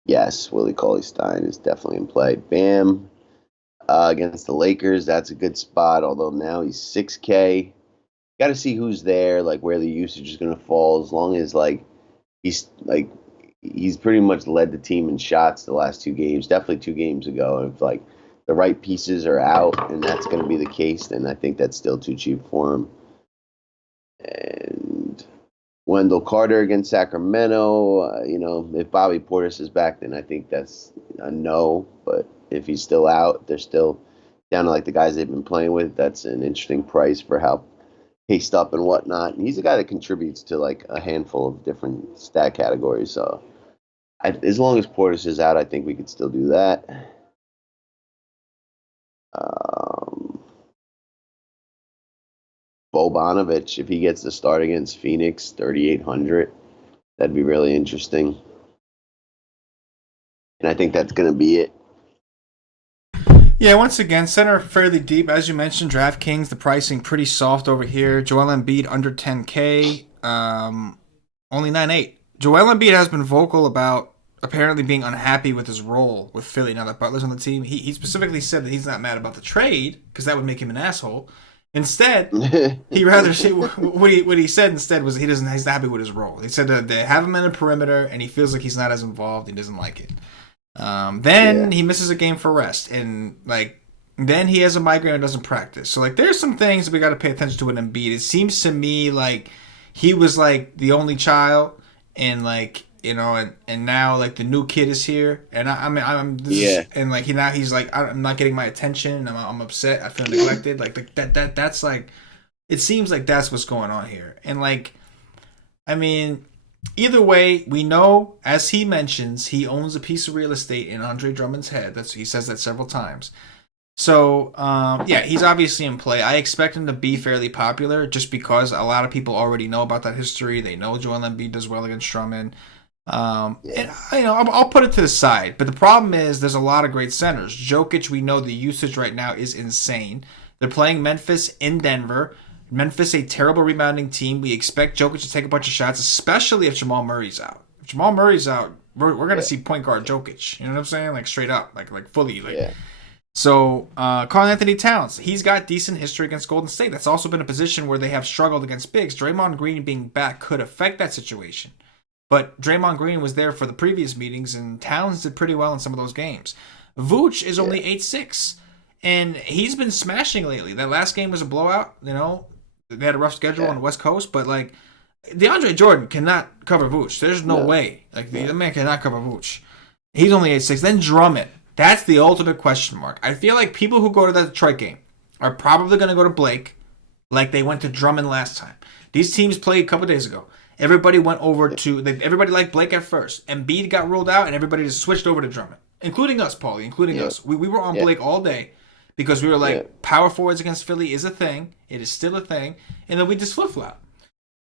yes, Willie Cauley-Stein is definitely in play. Bam. Against the Lakers, that's a good spot, although now he's 6K. Got to see who's there, like where the usage is going to fall. As long as he's pretty much led the team in shots the last 2 games, definitely 2 games ago. And if the right pieces are out, and that's going to be the case, then I think that's still too cheap for him. And Wendell Carter against Sacramento, if Bobby Portis is back, then I think that's a no. But if he's still out, they're still down to like the guys they've been playing with. That's an interesting price for how paced up and whatnot. And he's a guy that contributes to like a handful of different stat categories. So as long as Portis is out, I think we could still do that. Bobanovich, if he gets the start against Phoenix, 3,800. That'd be really interesting. And I think that's going to be it. Yeah, once again, center fairly deep. As you mentioned, DraftKings, the pricing pretty soft over here. Joel Embiid under 10K, only 9.8. Joel Embiid has been vocal about apparently being unhappy with his role with Philly now that Butler's on the team. He specifically said that he's not mad about the trade because that would make him an asshole. Instead, he rather say what he said instead was he's not happy with his role. He said that they have him in the perimeter and he feels like he's not as involved. He doesn't like it. Then he misses a game for rest, and then he has a migraine and doesn't practice. So there's some things that we got to pay attention to with Embiid. It seems to me like he was the only child, and and now the new kid is here, and I'm he's I'm not getting my attention. I'm upset. I feel neglected. That's it seems like that's what's going on here, and either way, we know, as he mentions, he owns a piece of real estate in Andre Drummond's head. He says that several times. So, he's obviously in play. I expect him to be fairly popular just because a lot of people already know about that history. They know Joel Embiid does well against Drummond. And I'll put it to the side. But the problem is there's a lot of great centers. Jokic, we know the usage right now is insane. They're playing Memphis in Denver. Memphis, a terrible rebounding team. We expect Jokic to take a bunch of shots, especially if Jamal Murray's out. If Jamal Murray's out, we're going to see point guard Jokic. You know what I'm saying? Straight up, fully. So, Karl-Anthony Towns, he's got decent history against Golden State. That's also been a position where they have struggled against bigs. Draymond Green being back could affect that situation. But Draymond Green was there for the previous meetings, and Towns did pretty well in some of those games. Vooch is only 8'6", and he's been smashing lately. That last game was a blowout, They had a rough schedule on the West Coast, but DeAndre Jordan cannot cover Vooch. There's no way. The man cannot cover Vooch. He's only 8'6". Then Drummond. That's the ultimate question mark. I feel like people who go to that Detroit game are probably going to go to Blake like they went to Drummond last time. These teams played a couple days ago. Everybody went over to... Everybody liked Blake at first. Embiid got ruled out, and everybody just switched over to Drummond. Including us, Paulie. Including us. We were on Blake all day. Because we were power forwards against Philly is a thing. It is still a thing. And then we just flip-flop.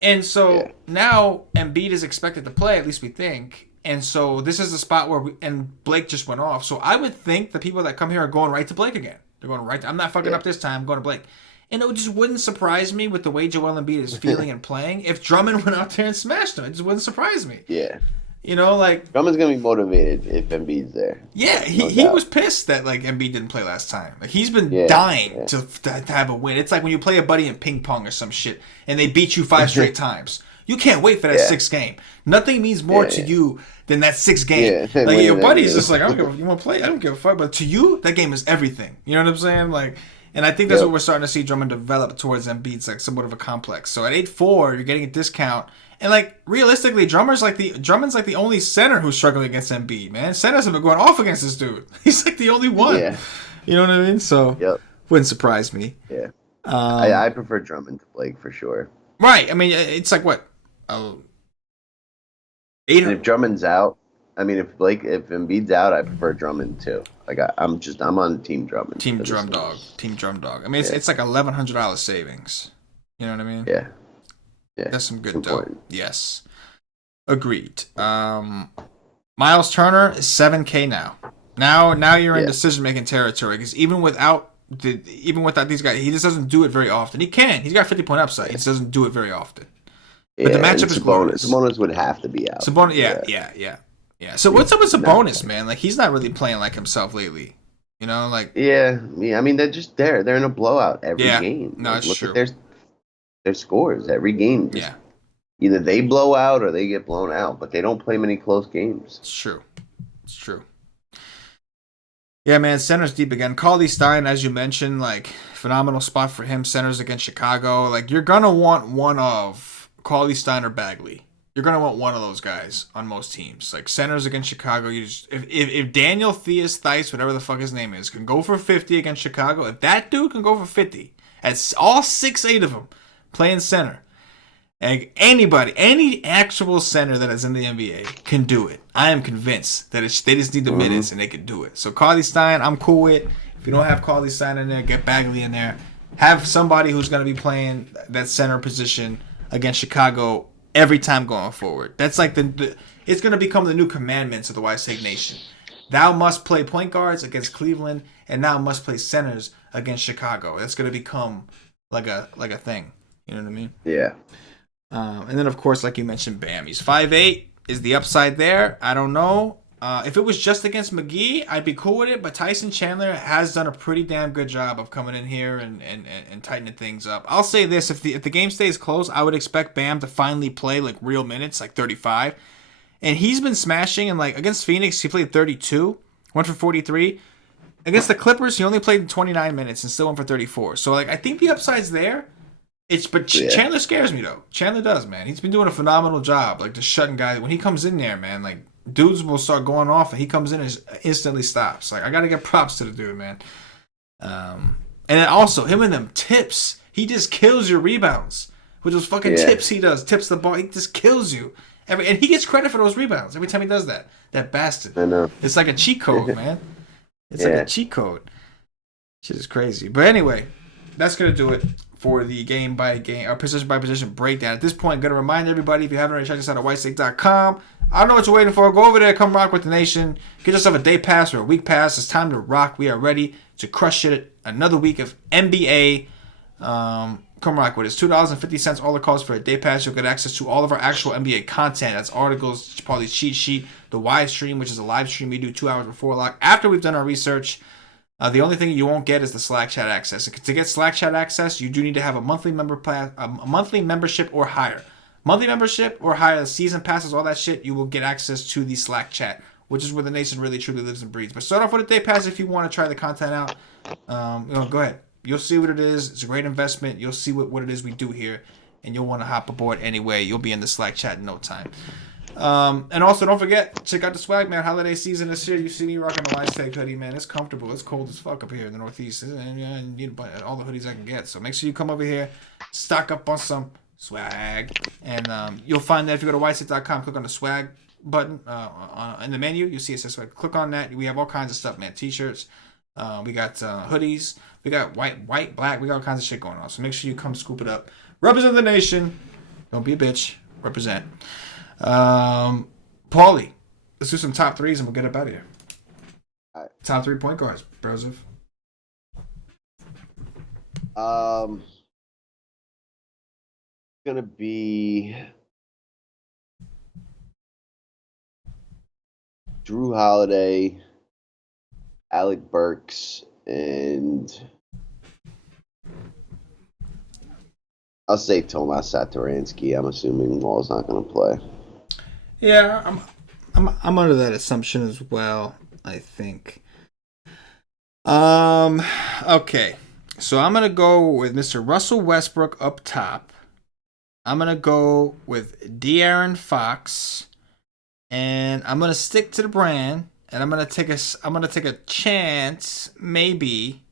And so now Embiid is expected to play, at least we think. And so this is the spot where and Blake just went off. So I would think the people that come here are going right to Blake again. They're going right to, I'm not fucking up this time. I'm going to Blake. And it just wouldn't surprise me with the way Joel Embiid is feeling and playing if Drummond went out there and smashed him. It just wouldn't surprise me. Yeah. Drummond's going to be motivated if Embiid's there. Yeah, he was pissed that Embiid didn't play last time. He's been dying to have a win. It's like when you play a buddy in ping pong or some shit and they beat you 5 straight times. You can't wait for that 6th game. Nothing means more to you than that 6th game. Your buddy's just I don't give a you want to play? I don't give a fuck. But to you, that game is everything. You know what I'm saying? And I think that's what we're starting to see Drummond develop towards Embiid's somewhat of a complex. So at 8'4", you're getting a discount. And realistically, Drummond's the only center who's struggling against Embiid, man. Centers have been going off against this dude. He's the only one. Yeah. You know what I mean? So wouldn't surprise me. Yeah. I prefer Drummond to Blake for sure. Right. I mean, it's what? 8 and if Drummond's out, if Embiid's out, I prefer Drummond too. I'm on Team Drummond. Team Drum Dog. It's $1,100 savings. You know what I mean? Yeah. That's some good dough. Yes. Agreed. Miles Turner is 7K now. Now you're in decision making territory because even without these guys, he just doesn't do it very often. He can. He's got 50-point upside. He just doesn't do it very often. But the matchup is glorious. Sabonis would have to be out. Sabonis, yeah. So what's up with Sabonis, man? He's not really playing like himself lately. Yeah. They're just there. They're in a blowout every game. No, it's true. Look at their scores every game. Either they blow out or they get blown out, but they don't play many close games. It's true. Yeah, man, center's deep again. Cauley Stein, as you mentioned, phenomenal spot for him. Centers against Chicago. You're gonna want one of Cauley Stein or Bagley. You're gonna want one of those guys on most teams. Centers against Chicago. If Daniel Theis, whatever the fuck his name is, can go for 50 against Chicago, if that dude can go for 50, as all 6'8" of them playing center, any actual center that is in the NBA can do it. I am convinced that they just need the minutes and they can do it. So Cauley Stein, I'm cool with. If you don't have Cauley Stein in there, get Bagley in there. Have somebody who's going to be playing that center position against Chicago every time going forward. That's like it's going to become the new commandments of the Wise Take Nation. Thou must play point guards against Cleveland, and thou must play centers against Chicago. That's going to become like a thing. You know what I mean? Yeah. And then, of course, like you mentioned, Bam. He's 5'8". Is the upside there? I don't know. If it was just against McGee, I'd be cool with it. But Tyson Chandler has done a pretty damn good job of coming in here and tightening things up. I'll say this. If the game stays close, I would expect Bam to finally play like real minutes, like 35. And he's been smashing. And like against Phoenix, he played 32, went for 43. Against the Clippers, he only played 29 minutes and still went for 34. So like I think the upside's there. Chandler scares me though. Chandler does, man. He's been doing a phenomenal job, like just shutting guys. When he comes in there, man, like dudes will start going off, and he comes in and instantly stops. Like I gotta get props to the dude, man. And then also him and them tips. He just kills your rebounds with those fucking tips. He does tips the ball. He just kills you and he gets credit for those rebounds every time he does that. That bastard. I know. It's like a cheat code, man. It's like a cheat code. Shit is crazy. But anyway, that's gonna do it for the game by game or position by position breakdown. At this point, I'm gonna remind everybody, if you haven't already checked us out at whitestate.com, I don't know what you're waiting for. Go over there, come rock with the nation. Get yourself a day pass or a week pass. It's time to rock. We are ready to crush it. Another week of NBA. Come rock with us. $2.50 all the cost for a day pass. You'll get access to all of our actual NBA content. That's articles, Paulie's cheat sheet, the live stream, which is a live stream we do 2 hours before lock after we've done our research. The only thing you won't get is the Slack chat access. To get Slack chat access, you do need to have a monthly membership or higher. Monthly membership or higher, the season passes, all that shit, you will get access to the Slack chat, which is where the nation really truly lives and breathes. But start off with a day pass if you want to try the content out. Go ahead. You'll see what it is. It's a great investment. You'll see what it is we do here, and you'll want to hop aboard anyway. You'll be in the Slack chat in no time. And also, don't forget, check out the swag, man. Holiday season this year. You see me rocking the Wise Take hoodie, man. It's comfortable. It's cold as fuck up here in the Northeast. And I need all the hoodies I can get. So make sure you come over here, stock up on some swag. And you'll find that if you go to whitestate.com, click on the swag button in the menu. You'll see it says swag. Click on that. We have all kinds of stuff, man. T-shirts. We got hoodies. We got white, black. We got all kinds of shit going on. So make sure you come scoop it up. Represent the nation. Don't be a bitch. Represent. Paulie, let's do some top threes and we'll get up out of here. All right. Top 3 point guards, Brozov. Gonna be Drew Holiday, Alec Burks, and I'll say Tomas Satoransky. I'm assuming Wall's not gonna play. Yeah, I'm under that assumption as well, I think. Okay. So I'm gonna go with Mr. Russell Westbrook up top. I'm gonna go with De'Aaron Fox, and I'm gonna stick to the brand, and I'm gonna take a chance maybe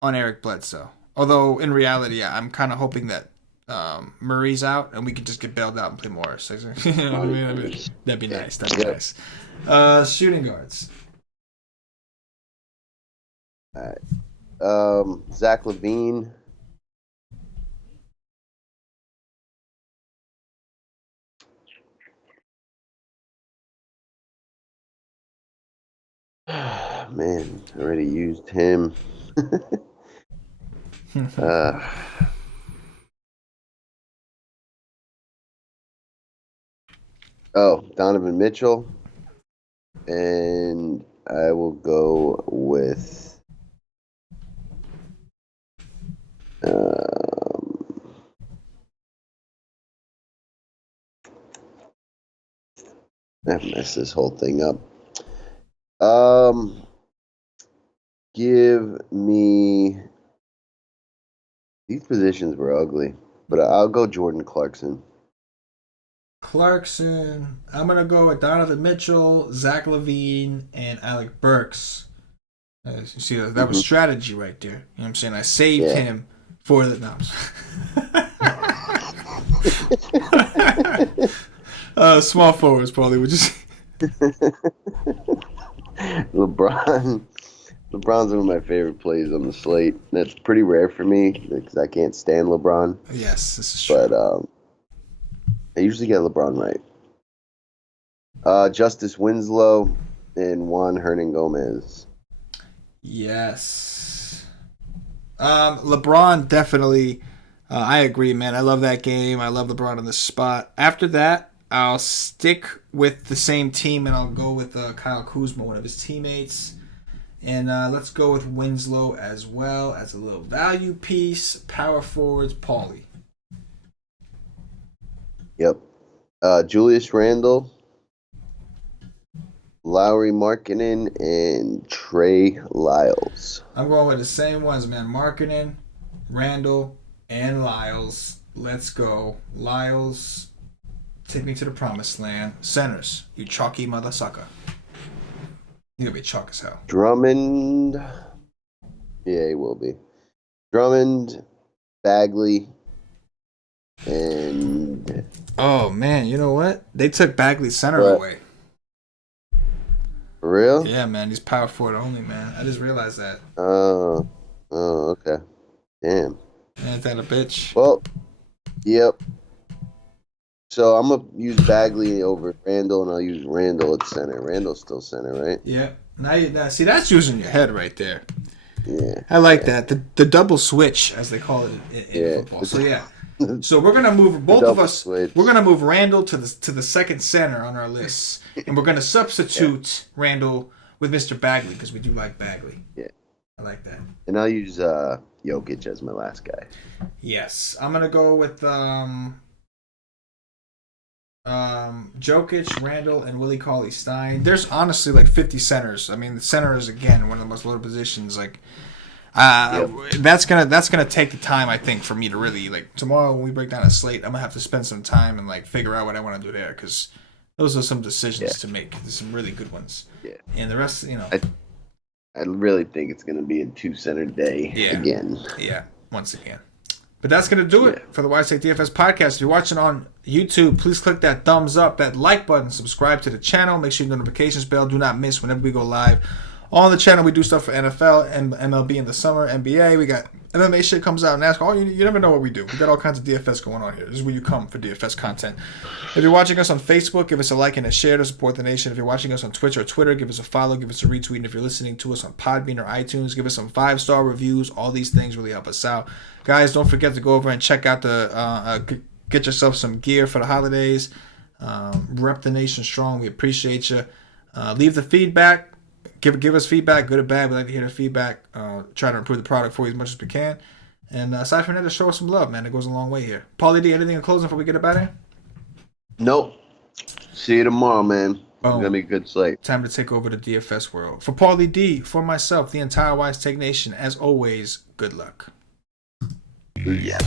on Eric Bledsoe. Although in reality, I'm kind of hoping that Murray's out and we can just get bailed out and play more. So, you know what I mean? That'd be nice. That'd be nice. Shooting guards. All right. Zach LaVine. Man, I already used him. Donovan Mitchell. And I will go with I messed this whole thing up. Give me, these positions were ugly, but I'll go Jordan Clarkson. I'm going to go with Donovan Mitchell, Zach LaVine, and Alec Burks. You see, that was strategy right there. You know what I'm saying? I saved him for the... No, small forwards, probably. Would just... LeBron's one of my favorite plays on the slate. That's pretty rare for me because I can't stand LeBron. Yes, this is true. But I usually get LeBron right. Justice Winslow and Juan Hernan Gomez. Yes. LeBron definitely. I agree, man. I love that game. I love LeBron on the spot. After that, I'll stick with the same team and I'll go with Kyle Kuzma, one of his teammates. And let's go with Winslow as well as a little value piece. Power forwards, Paulie. Yep. Julius Randle, Lauri Markkanen, and Trey Lyles. I'm going with the same ones, man. Markkanen, Randle, and Lyles. Let's go. Lyles, take me to the promised land. Centers, you chalky mother sucker. You're going to be chalk as hell. Drummond. Yeah, he will be. Drummond, Bagley, and... Oh, man, you know what? They took Bagley's center away. For real? Yeah, man. He's power forward only, man. I just realized that. Oh, okay. Damn. Ain't that a bitch? Well, yep. So I'm going to use Bagley over Randall, and I'll use Randall at center. Randall's still center, right? Yeah. Now, see, that's using your head right there. Yeah. I like that. The double switch, as they call it in football. So, yeah. So we're gonna move both of us. Switch. We're gonna move Randall to the second center on our list, and we're gonna substitute Randall with Mr. Bagley because we do like Bagley. Yeah, I like that. And I'll use Jokic as my last guy. Yes, I'm gonna go with Jokic, Randall, and Willie Cauley-Stein. There's honestly like 50 centers. I mean, the center is again one of the most loaded positions. Like. That's gonna take the time, I think, for me to really like tomorrow when we break down a slate. I'm gonna have to spend some time and like figure out what I want to do there because those are some decisions to make. There's some really good ones. Yeah, and the rest, you know, I really think it's gonna be a 2-center day again. Yeah, once again. But that's gonna do it for the Wide State DFS podcast. If you're watching on YouTube, please click that thumbs up, that like button, subscribe to the channel, make sure your notifications bell. Do not miss whenever we go live. On the channel, we do stuff for NFL and MLB in the summer, NBA. We got MMA shit comes out and ask, you never know what we do. We got all kinds of DFS going on here. This is where you come for DFS content. If you're watching us on Facebook, give us a like and a share to support the nation. If you're watching us on Twitch or Twitter, give us a follow, give us a retweet. And if you're listening to us on Podbean or iTunes, give us some 5-star reviews. All these things really help us out. Guys, don't forget to go over and check out get yourself some gear for the holidays. Rep the nation strong. We appreciate you. Leave the feedback. Give us feedback, good or bad. We like to hear the feedback. Try to improve the product for you as much as we can. And aside from that, just show us some love, man. It goes a long way here. Paulie D, anything in closing before we get up out of here? Nope. See you tomorrow, man. It's going to be a good slate. Time to take over the DFS world. For Paulie D, for myself, the entire Wise Take Nation, as always, good luck. Yeah.